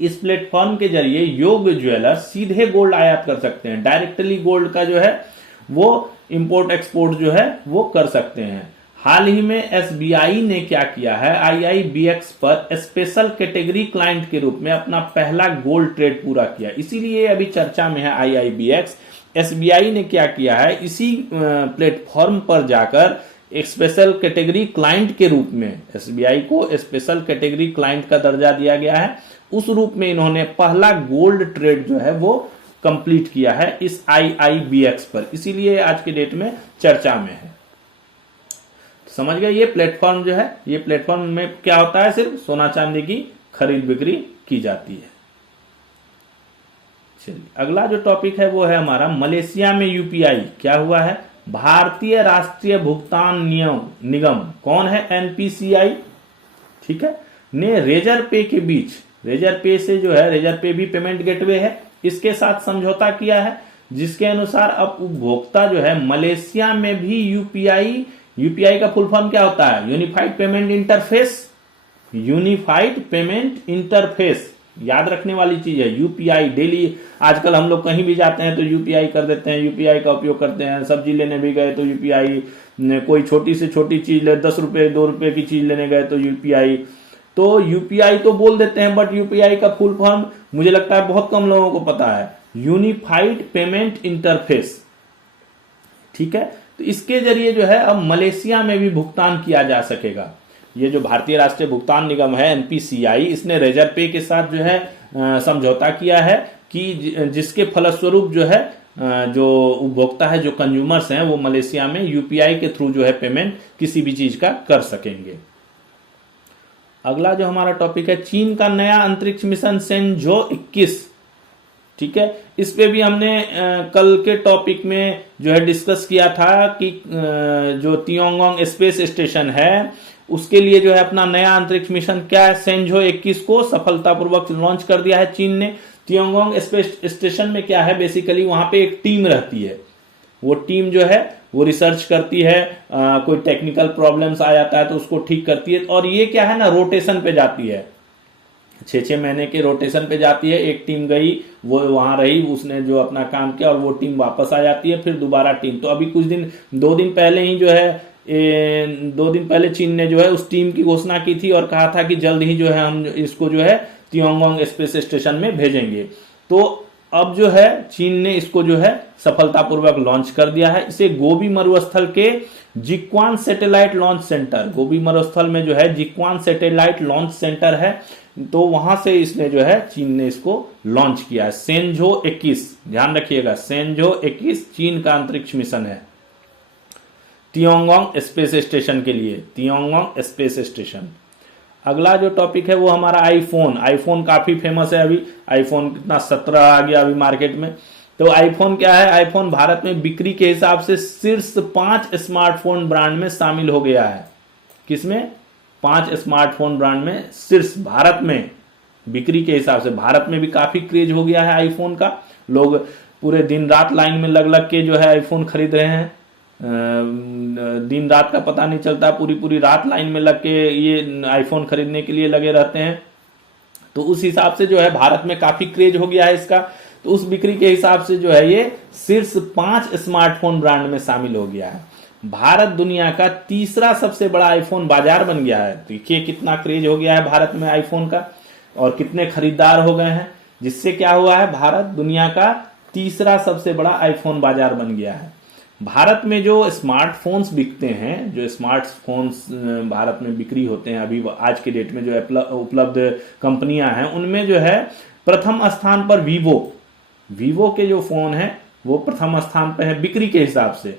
इस प्लेटफॉर्म के जरिए योग्य ज्वेलर्स सीधे गोल्ड आयात कर सकते हैं, डायरेक्टली गोल्ड का जो है वो इंपोर्ट एक्सपोर्ट जो है वो कर सकते हैं। हाल ही में एसबीआई ने क्या किया है, आईआईबीएक्स पर स्पेशल कैटेगरी क्लाइंट के रूप में अपना पहला गोल्ड ट्रेड पूरा किया, इसीलिए अभी चर्चा में है आईआईबीएक्स। एसबीआई ने क्या किया है, इसी प्लेटफॉर्म पर जाकर एक स्पेशल कैटेगरी क्लाइंट के रूप में, एसबीआई को स्पेशल कैटेगरी क्लाइंट का दर्जा दिया गया है, उस रूप में इन्होंने पहला गोल्ड ट्रेड जो है वो कंप्लीट किया है इस आईआईबीएक्स पर, इसीलिए आज के डेट में चर्चा में है। समझ गए, ये प्लेटफॉर्म जो है, ये प्लेटफॉर्म में क्या होता है, सिर्फ सोना चांदी की खरीद बिक्री की जाती है। चलिए अगला जो टॉपिक है वो है हमारा मलेशिया में यूपीआई क्या हुआ है, भारतीय राष्ट्रीय भुगतान निगम कौन है, एनपीसीआई, ठीक है, ने रेजर पे के बीच, रेजर पे से जो है, रेजर पे भी पेमेंट गेटवे है, इसके साथ समझौता किया है, जिसके अनुसार अब उपभोक्ता जो है मलेशिया में भी यूपीआई का फुल फॉर्म क्या होता है, unified payment interface, unified payment interface, याद रखने वाली चीज है यूपीआई। डेली आजकल हम लोग कहीं भी जाते हैं तो यूपीआई कर देते हैं, यूपीआई का उपयोग करते हैं, सब्जी लेने भी गए तो यूपीआई, कोई छोटी से छोटी चीज ले, 10 रुपए 2 रुपए की चीज लेने गए तो यूपीआई, तो यूपीआई तो बोल देते हैं, बट यूपीआई का फुल फॉर्म मुझे लगता है बहुत कम लोगों को पता है, यूनिफाइड पेमेंट इंटरफेस, ठीक है। तो इसके जरिए जो है अब मलेशिया में भी भुगतान किया जा सकेगा। ये जो भारतीय राष्ट्रीय भुगतान निगम है एनपीसीआई, इसने रेजर पे के साथ जो है समझौता किया है कि जिसके फलस्वरूप जो है जो उपभोक्ता है, जो कंज्यूमर्स हैं, वो मलेशिया में यूपीआई के थ्रू जो है पेमेंट किसी भी चीज का कर सकेंगे। अगला जो हमारा टॉपिक है, चीन का नया अंतरिक्ष मिशन सेंजो 21, ठीक है, इस पे भी हमने कल के टॉपिक में जो है डिस्कस किया था कि जो तियोंगोंग स्पेस स्टेशन है उसके लिए जो है अपना नया अंतरिक्ष मिशन क्या है, सेंजो 21 को सफलतापूर्वक लॉन्च कर दिया है चीन ने। तियोंगोंग स्पेस स्टेशन में क्या है, बेसिकली वहां पे एक टीम रहती है, वो टीम जो है वो रिसर्च करती है, कोई टेक्निकल प्रॉब्लम्स आ जाता है तो उसको ठीक करती है, और ये क्या है ना, रोटेशन पे जाती है, 6-6 महीने के रोटेशन पे जाती है। एक टीम गई, वो वहां रही, उसने जो अपना काम किया, और वो टीम वापस आ जाती है, फिर दोबारा टीम। तो अभी कुछ दिन 2 दिन पहले ही जो है 2 दिन पहले चीन ने जो है उस टीम की घोषणा की थी और कहा था कि जल्द ही जो है हम इसको जो है तियोंगोंग स्पेस स्टेशन में भेजेंगे। तो अब जो है चीन ने इसको जो है सफलतापूर्वक लॉन्च कर दिया है। इसे गोबी मरुस्थल के जिक्वान सैटेलाइट लॉन्च सेंटर, गोबी मरुस्थल में जो है जिक्वान सैटेलाइट लॉन्च सेंटर है, तो वहां से इसने जो है चीन ने इसको लॉन्च किया है। सेंजो 21, ध्यान रखिएगा, सेंजो 21 चीन का अंतरिक्ष मिशन है तियोंगोंग स्पेस स्टेशन के लिए, तियोंगोंग स्पेस स्टेशन। अगला जो टॉपिक है वो हमारा आईफोन काफी फेमस है अभी, आईफोन कितना 17 आ गया अभी मार्केट में। तो आईफोन क्या है, आईफोन भारत में बिक्री के हिसाब से शीर्ष 5 स्मार्टफोन ब्रांड में शामिल हो गया है। किसमें, 5 स्मार्टफोन ब्रांड में शीर्ष, भारत में बिक्री के हिसाब से। भारत में भी काफी क्रेज हो गया है आईफोन का, लोग पूरे दिन रात लाइन में लग लग के जो है आईफोन खरीद रहे हैं, दिन रात का पता नहीं चलता, पूरी रात लाइन में लग के ये आईफोन खरीदने के लिए लगे रहते हैं। तो उस हिसाब से जो है भारत में काफी क्रेज हो गया है इसका, तो उस बिक्री के हिसाब से जो है ये शीर्ष 5 स्मार्टफोन ब्रांड में शामिल हो गया है। भारत दुनिया का तीसरा सबसे बड़ा आईफोन बाजार बन गया है। देखिए कितना क्रेज हो गया है भारत में आईफोन का, और कितने खरीदार हो गए हैं, जिससे क्या हुआ है, भारत दुनिया का तीसरा सबसे बड़ा आईफोन बाजार बन गया है। भारत में जो स्मार्टफोन्स बिकते हैं, जो स्मार्टफोन्स भारत में बिक्री होते हैं अभी आज के डेट में जो उपलब्ध कंपनियां हैं, उनमें जो है प्रथम स्थान पर वीवो के जो फोन है वो प्रथम स्थान पर है बिक्री के हिसाब से,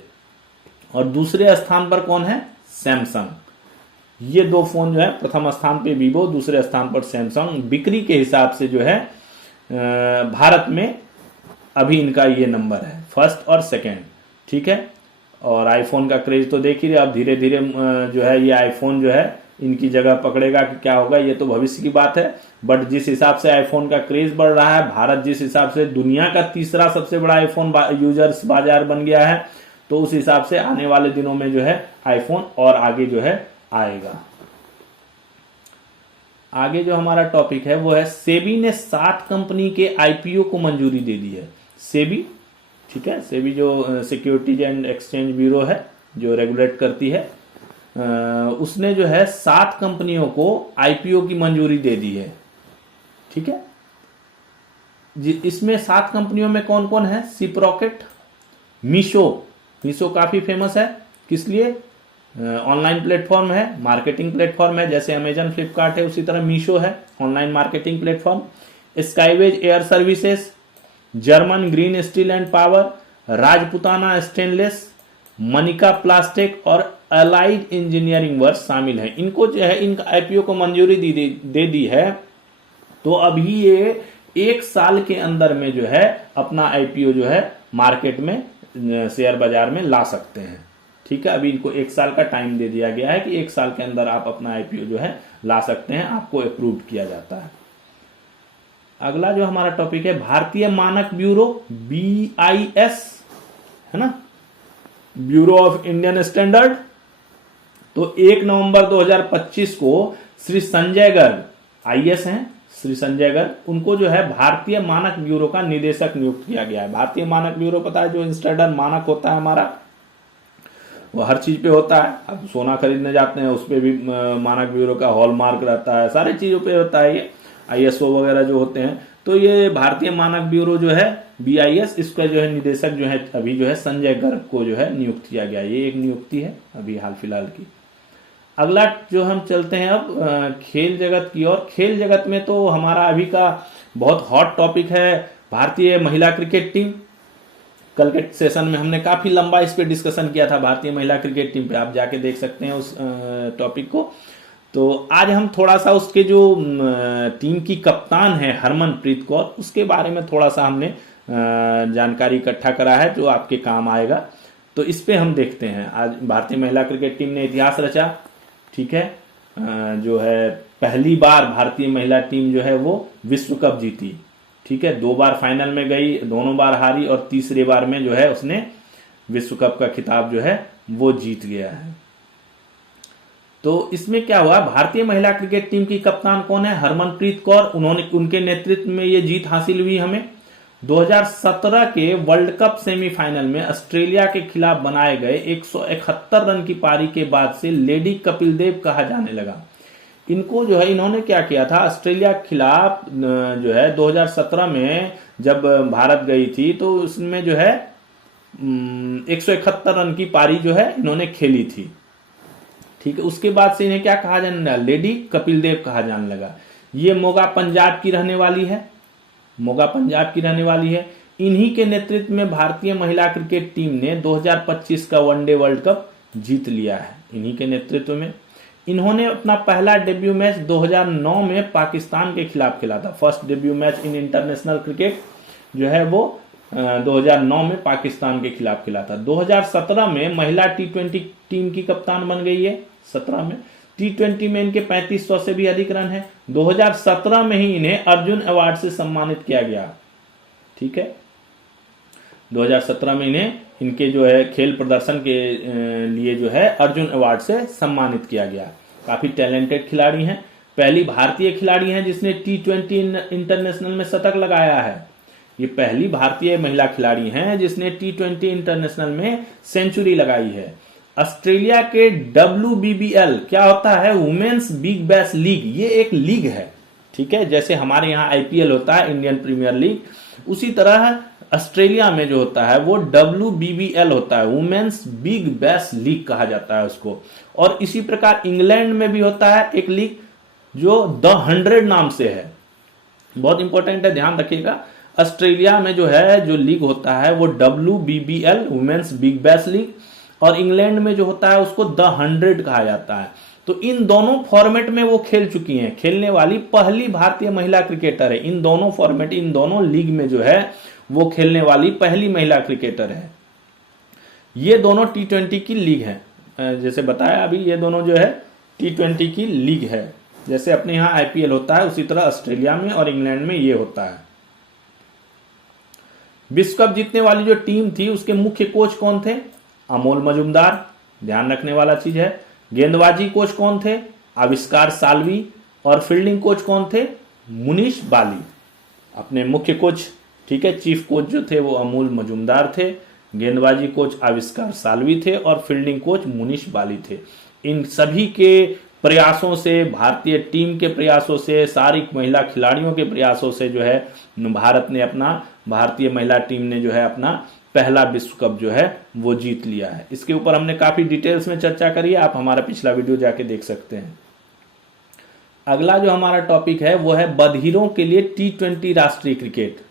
और दूसरे स्थान पर कौन है, सैमसंग। ये 2 फोन जो है, प्रथम स्थान पे वीवो, दूसरे स्थान पर सैमसंग, बिक्री के हिसाब से जो है भारत में अभी इनका ये नंबर है, फर्स्ट और सेकेंड, ठीक है। और आईफोन का क्रेज तो देख ही रहे, अब धीरे धीरे जो है ये आईफोन जो है इनकी जगह पकड़ेगा कि क्या होगा, ये तो भविष्य की बात है। बट जिस हिसाब से आईफोन का क्रेज बढ़ रहा है, भारत जिस हिसाब से दुनिया का तीसरा सबसे बड़ा आईफोन यूजर्स बाजार बन गया है, तो उस हिसाब से आने वाले दिनों में जो है आईफोन और आगे जो है आएगा। आगे जो हमारा टॉपिक है वो है, सेबी ने 7 कंपनी के आईपीओ को मंजूरी दे दी है। सेबी, ठीक है, सेबी जो सिक्योरिटीज एंड एक्सचेंज ब्यूरो है, जो रेगुलेट करती है उसने जो है 7 कंपनियों को आईपीओ की मंजूरी दे दी है। ठीक है, इसमें 7 कंपनियों में कौन कौन है? सिप्रॉकेट, मीशो काफी फेमस है, किस लिए? ऑनलाइन प्लेटफॉर्म है, मार्केटिंग प्लेटफॉर्म है, जैसे अमेजन फ्लिपकार्ट है उसी तरह मीशो है, online marketing platform. Skyways Air Services, German Green Steel and Power, Rajputana stainless, Manika plastic और अलाइड इंजीनियरिंग वर्क शामिल है। इनको जो है इनका आईपीओ को मंजूरी दे दी है। तो अभी ये 1 साल के अंदर में जो है अपना आईपीओ जो है मार्केट में, शेयर बाजार में ला सकते हैं। ठीक है, अभी इनको 1 साल का टाइम दे दिया गया है कि 1 साल के अंदर आप अपना आईपीओ जो है ला सकते हैं, आपको अप्रूव किया जाता है। अगला जो हमारा टॉपिक है भारतीय मानक ब्यूरो, BIS है ना, ब्यूरो ऑफ इंडियन स्टैंडर्ड। तो 1 नवंबर 2025 को श्री संजय गर्ग, IS हैं श्री संजय गर्ग, उनको जो है भारतीय मानक ब्यूरो का निदेशक नियुक्त किया गया है। भारतीय मानक ब्यूरो पता है, जो स्टैंडर्ड मानक होता है हमारा, वो हर चीज पे होता है। अब सोना खरीदने जाते हैं उस पे भी मानक ब्यूरो का हॉलमार्क रहता है, सारी चीजों पे होता है ये, ISO वगैरह जो होते हैं। तो ये भारतीय मानक ब्यूरो जो है BIS, इसका जो है निदेशक जो है अभी जो है संजय गर्ग को जो है नियुक्त किया गया। ये एक नियुक्ति है अभी हाल फिलहाल की। अगला जो हम चलते हैं अब खेल जगत की ओर। खेल जगत में तो हमारा अभी का बहुत हॉट टॉपिक है भारतीय महिला क्रिकेट टीम। कल के सेशन में हमने काफी लंबा इस पे डिस्कशन किया था, भारतीय महिला क्रिकेट टीम पे, आप जाके देख सकते हैं उस टॉपिक को। तो आज हम थोड़ा सा उसके जो टीम की कप्तान है हरमनप्रीत कौर, उसके बारे में थोड़ा सा हमने जानकारी इकट्ठा करा है जो आपके काम आएगा। तो इस पे हम देखते हैं। आज भारतीय महिला क्रिकेट टीम ने इतिहास रचा। ठीक है, जो है पहली बार भारतीय महिला टीम जो है वो विश्व कप जीती। ठीक है, 2 बार फाइनल में गई, दोनों बार हारी और तीसरी बार में जो है उसने विश्व कप का खिताब जो है वो जीत गया है। तो इसमें क्या हुआ, भारतीय महिला क्रिकेट टीम की कप्तान कौन है? हरमनप्रीत कौर। उनके नेतृत्व में ये जीत हासिल हुई हमें। 2017 के वर्ल्ड कप सेमीफाइनल में ऑस्ट्रेलिया के खिलाफ बनाए गए 171 रन की पारी के बाद से लेडी कपिल देव कहा जाने लगा। इनको जो है इन्होंने क्या किया था, ऑस्ट्रेलिया के खिलाफ जो है 2017 में जब भारत गई थी तो उसमें जो है 171 रन की पारी जो है इन्होंने खेली थी। ठीक है, उसके बाद से इन्हें क्या कहा जाने लगा? लेडी कपिल देव कहा जाने लगा। ये मोगा पंजाब की रहने वाली है, मोगा पंजाब की रहने वाली है। इन्हीं के नेतृत्व में भारतीय महिला क्रिकेट टीम ने 2025 का वनडे वर्ल्ड कप जीत लिया है, इन्हीं के नेतृत्व में। इन्होंने अपना पहला डेब्यू मैच 2009 में पाकिस्तान के खिलाफ खेला था। First debut match in international cricket जो है वो 2009 में पाकिस्तान के खिलाफ खेला था। 2017 में महिला T20 टीम की कप्तान बन गई है। 17 में T20 में इनके 3500 से भी अधिक रन है। 2017 में ही इन्हें अर्जुन अवार्ड से सम्मानित किया गया। ठीक है, 2017 में इन्हें इनके जो है खेल प्रदर्शन के लिए जो है अर्जुन अवार्ड से सम्मानित किया गया। काफी टैलेंटेड खिलाड़ी हैं, पहली भारतीय खिलाड़ी हैं जिसने T20 इंटरनेशनल में शतक लगाया है। ये पहली भारतीय महिला खिलाड़ी हैं जिसने T20 इंटरनेशनल में सेंचुरी लगाई है। ऑस्ट्रेलिया के WBBL क्या होता है? वुमेन्स बिग बैश लीग, ये एक लीग है। ठीक है, जैसे हमारे यहाँ IPL होता है, इंडियन प्रीमियर लीग, उसी तरह ऑस्ट्रेलिया में जो होता है वो WBBL होता है, वुमेन्स बिग बैश लीग कहा जाता है उसको। और इसी प्रकार इंग्लैंड में भी होता है एक लीग जो द 100 नाम से है। बहुत इंपॉर्टेंट है, ध्यान रखिएगा। ऑस्ट्रेलिया में जो है जो लीग होता है वो WBBL, women's big bash league, और इंग्लैंड में जो होता है उसको द 100 कहा जाता है। तो इन दोनों फॉर्मेट में वो खेल चुकी हैं, खेलने वाली पहली भारतीय महिला क्रिकेटर है। इन दोनों फॉर्मेट, इन दोनों लीग में जो है वो खेलने वाली पहली महिला क्रिकेटर है। ये दोनों T20 की लीग है, जैसे बताया अभी, ये दोनों जो है T20 की लीग है। जैसे अपने यहाँ IPL होता है उसी तरह ऑस्ट्रेलिया में और इंग्लैंड में ये होता है। विश्व कप जीतने वाली जो टीम थी उसके मुख्य कोच कौन थे? अमोल मजुमदार, ध्यान रखने वाला चीज है। गेंदबाजी कोच कौन थे? आविष्कार साल्वी। और फील्डिंग कोच कौन थे? मुनीश बाली, अपने मुख्य कोच। ठीक है, चीफ कोच जो थे वो अमोल मजुमदार थे, गेंदबाजी कोच आविष्कार साल्वी थे और फील्डिंग कोच मुनीश बाली थे। इन सभी के प्रयासों से, भारतीय टीम के प्रयासों से, सारी महिला खिलाड़ियों के प्रयासों से जो है भारतीय महिला टीम ने जो है अपना पहला विश्व कप जो है वो जीत लिया है। इसके ऊपर हमने काफी डिटेल्स में चर्चा करी है, आप हमारा पिछला वीडियो जाके देख सकते हैं। अगला जो हमारा टॉपिक है वो है बधिरों के लिए T20 राष्ट्रीय क्रिकेट।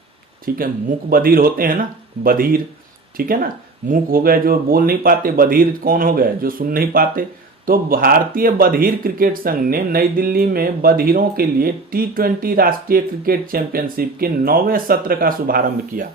ठीक है, मूक बधिर होते हैं ना, बधिर, ठीक है ना, मूक हो गए जो बोल नहीं पाते, बधिर कौन हो गए जो सुन नहीं पाते। तो भारतीय बधिर क्रिकेट संघ ने नई दिल्ली में बधिरों के लिए T20 राष्ट्रीय क्रिकेट चैंपियनशिप के 9वें सत्र का शुभारंभ किया।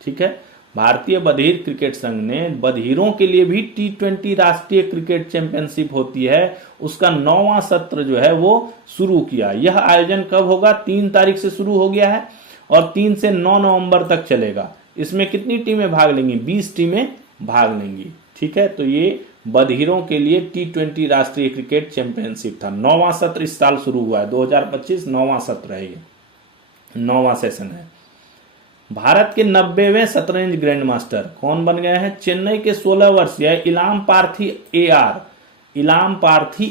ठीक है, भारतीय बधिर क्रिकेट संघ ने बधिरों के लिए भी T20 राष्ट्रीय क्रिकेट चैंपियनशिप होती है, उसका 9वां सत्र जो है वो शुरू किया। यह आयोजन कब होगा? 3 तारीख से शुरू हो गया है और 3 से 9 नवंबर तक चलेगा। इसमें कितनी टीमें भाग लेंगी? 20 टीमें भाग लेंगी। ठीक है, तो ये बधिरों के लिए T20 राष्ट्रीय क्रिकेट चैंपियनशिप था। 9वां सत्र इस साल शुरू हुआ है, 2025 9वां सत्र है, ये 9वां सेशन है। भारत के 90वें शतरंज ग्रैंड मास्टर कौन बन गए हैं? चेन्नई के 16 वर्षीय इलाम पार्थी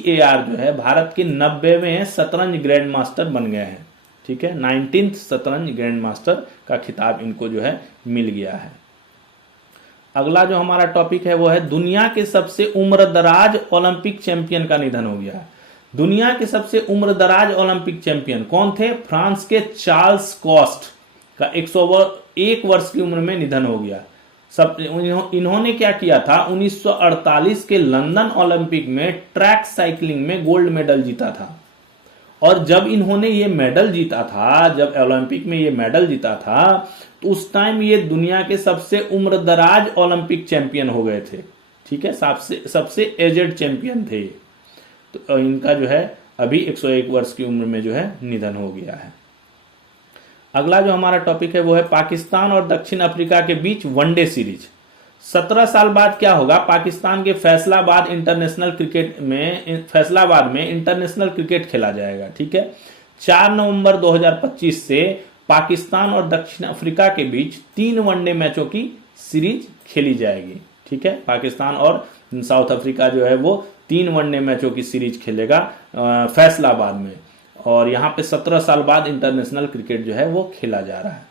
एआर जो है भारत के 90वें शतरंज ग्रैंड मास्टर बन गए हैं। ठीक है, 19th शतरंज ग्रैंड मास्टर का खिताब इनको जो है मिल गया है। अगला जो हमारा टॉपिक है वो है दुनिया के सबसे उम्रदराज ओलंपिक चैंपियन का निधन हो गया। दुनिया के सबसे उम्रदराज ओलंपिक चैंपियन कौन थे? फ्रांस के चार्ल्स कॉस्ट का 101 वर्ष की उम्र में निधन हो गया। इन्होंने क्या किया था? 1948 के लंदन ओलंपिक में ट्रैक साइकिलिंग में गोल्ड मेडल जीता था। और जब इन्होंने ये मेडल जीता था, जब ओलंपिक में ये मेडल जीता था, तो उस टाइम ये दुनिया के सबसे उम्रदराज ओलंपिक चैंपियन हो गए थे। ठीक है, सबसे एजेड चैंपियन थे। तो इनका जो है अभी 101 वर्ष की उम्र में जो है निधन हो गया है। अगला जो हमारा टॉपिक है वो है पाकिस्तान और दक्षिण अफ्रीका के बीच वनडे सीरीज। 17 साल बाद क्या होगा? पाकिस्तान के फैसलाबाद में इंटरनेशनल क्रिकेट खेला जाएगा। ठीक है, 4 नवंबर 2025 से पाकिस्तान और दक्षिण अफ्रीका के बीच 3 वनडे मैचों की सीरीज खेली जाएगी। ठीक है, पाकिस्तान और साउथ अफ्रीका जो है वो 3 वनडे मैचों की सीरीज खेलेगा फैसलाबाद में, और यहाँ पे 17 साल बाद इंटरनेशनल क्रिकेट जो है वो खेला जा रहा है।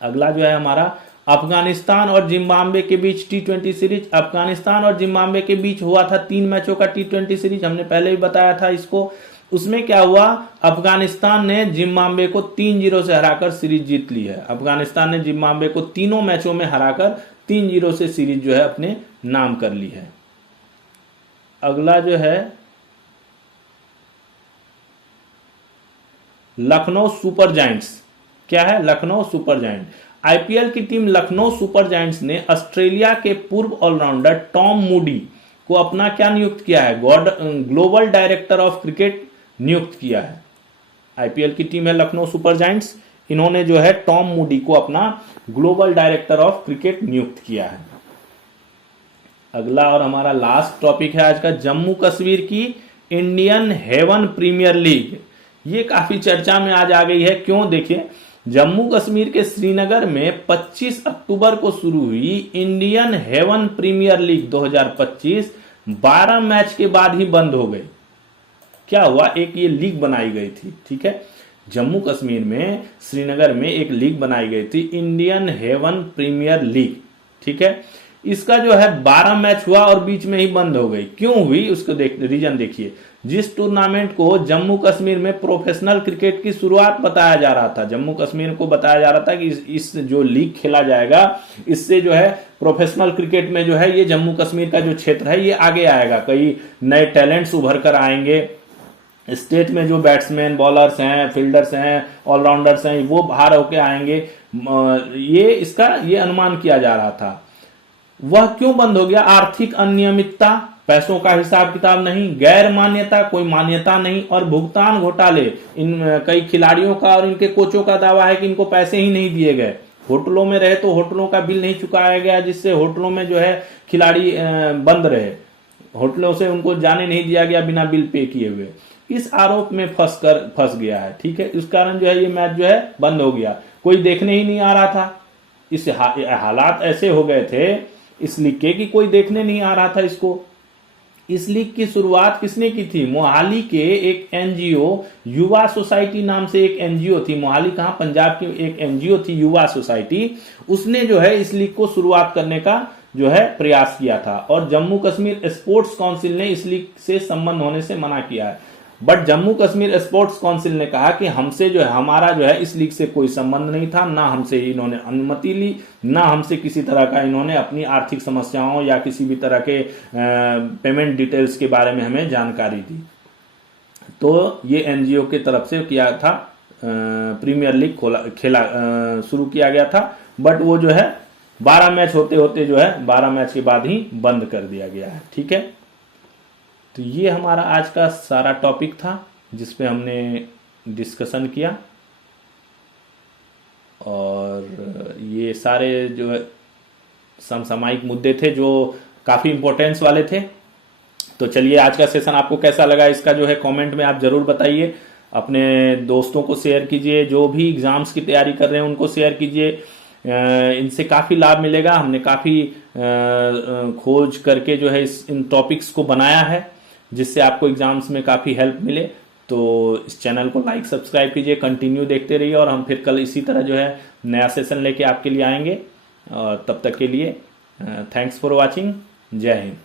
अगला जो है हमारा अफगानिस्तान और जिम्बाब्वे के बीच T20 सीरीज। अफगानिस्तान और जिम्बाब्वे के बीच हुआ था 3 मैचों का T20 सीरीज, हमने पहले भी बताया था इसको। उसमें क्या हुआ? अफगानिस्तान ने जिम्बाब्वे को 3-0 से हराकर सीरीज जीत ली है। अफगानिस्तान ने जिम्बाब्वे को तीनों मैचों में हराकर 3-0 से सीरीज जो है अपने नाम कर ली है। अगला जो है लखनऊ सुपर जायंट्स। क्या है? Lucknow super giant. आईपीएल की टीम लखनऊ सुपर जायंट्स ने ऑस्ट्रेलिया के पूर्व ऑलराउंडर टॉम मूडी को अपना क्या नियुक्त किया है? ग्लोबल डायरेक्टर ऑफ क्रिकेट नियुक्त किया है। आईपीएल की टीम है लखनऊ सुपर जायंट्स, इन्होंने जो है टॉम मूडी को अपना ग्लोबल डायरेक्टर ऑफ क्रिकेट नियुक्त किया है। अगला और हमारा लास्ट टॉपिक है आज का, जम्मू कश्मीर की इंडियन हेवन प्रीमियर लीग। ये काफी चर्चा में आज आ गई है। क्यों? देखिए, जम्मू कश्मीर के श्रीनगर में 25 अक्टूबर को शुरू हुई Indian heaven premier league 2025 12 match के बाद ही बंद हो गई। क्या हुआ? एक ये लीग बनाई गई थी। ठीक है, जम्मू कश्मीर में श्रीनगर में एक लीग बनाई गई थी, इंडियन हेवन प्रीमियर लीग। ठीक है, इसका जो है 12 मैच हुआ और बीच में ही बंद हो गई। क्यों हुई? उसको रीजन देखिए। जिस टूर्नामेंट को जम्मू कश्मीर में प्रोफेशनल क्रिकेट की शुरुआत बताया जा रहा था, जम्मू कश्मीर को बताया जा रहा था कि इस जो लीग खेला जाएगा इससे जो है प्रोफेशनल क्रिकेट में जो है ये जम्मू कश्मीर का जो क्षेत्र है ये आगे आएगा, कई नए टैलेंट्स उभर कर आएंगे, स्टेट में जो बैट्समैन, बॉलर्स हैं, फील्डर्स हैं, ऑलराउंडर्स हैं, वो बाहर होके आएंगे। ये अनुमान किया जा रहा था। वह क्यों बंद हो गया? आर्थिक अनियमितता, पैसों का हिसाब किताब नहीं, गैर मान्यता, कोई मान्यता नहीं, और भुगतान घोटाले। इन कई खिलाड़ियों का और इनके कोचों का दावा है कि इनको पैसे ही नहीं दिए गए। होटलों में रहे तो होटलों का बिल नहीं चुकाया गया, जिससे होटलों में जो है खिलाड़ी बंद रहे, होटलों से उनको जाने नहीं दिया गया बिना बिल पे किए हुए। इस आरोप में फंस गया है। ठीक है, इस कारण जो है ये मैच जो है बंद हो गया, कोई देखने ही नहीं आ रहा था। इस हालात ऐसे हो गए थे इस लीग के कि कोई देखने नहीं आ रहा था इसको। इस लीग की शुरुआत किसने की थी? मोहाली के एक एनजीओ युवा सोसाइटी नाम से एक एनजीओ थी। मोहाली कहां? पंजाब की एक एनजीओ थी युवा सोसाइटी। उसने जो है इस लीग को शुरुआत करने का जो है प्रयास किया था और जम्मू कश्मीर स्पोर्ट्स काउंसिल ने इस लीग से संबंध होने से मना किया है। But Jammu Kashmir sports council ने कहा कि हमसे जो है हमारा जो है इस लीग से कोई संबंध नहीं था, ना हमसे इन्होंने अनुमति ली, ना हमसे किसी तरह का इन्होंने अपनी आर्थिक समस्याओं या किसी भी तरह के पेमेंट डिटेल्स के बारे में हमें जानकारी दी। तो ये एनजीओ की तरफ से किया था, प्रीमियर लीग खेला शुरू किया गया था। बट वो जो है 12 मैच होते होते जो है 12 मैच के बाद ही बंद कर दिया गया है। ठीक है, तो ये हमारा आज का सारा टॉपिक था जिसपे हमने डिस्कशन किया और ये सारे जो है समसामयिक मुद्दे थे जो काफी इंपॉर्टेंस वाले थे। तो चलिए, आज का सेशन आपको कैसा लगा इसका जो है कमेंट में आप जरूर बताइए। अपने दोस्तों को शेयर कीजिए, जो भी एग्जाम्स की तैयारी कर रहे हैं उनको शेयर कीजिए। इनसे काफ़ी लाभ मिलेगा। हमने काफ़ी खोज करके जो है इन टॉपिक्स को बनाया है जिससे आपको एग्जाम्स में काफ़ी हेल्प मिले। तो इस चैनल को लाइक सब्सक्राइब कीजिए, कंटिन्यू देखते रहिए और हम फिर कल इसी तरह जो है नया सेशन लेके आपके लिए आएंगे। और तब तक के लिए थैंक्स फॉर वॉचिंग। जय हिंद।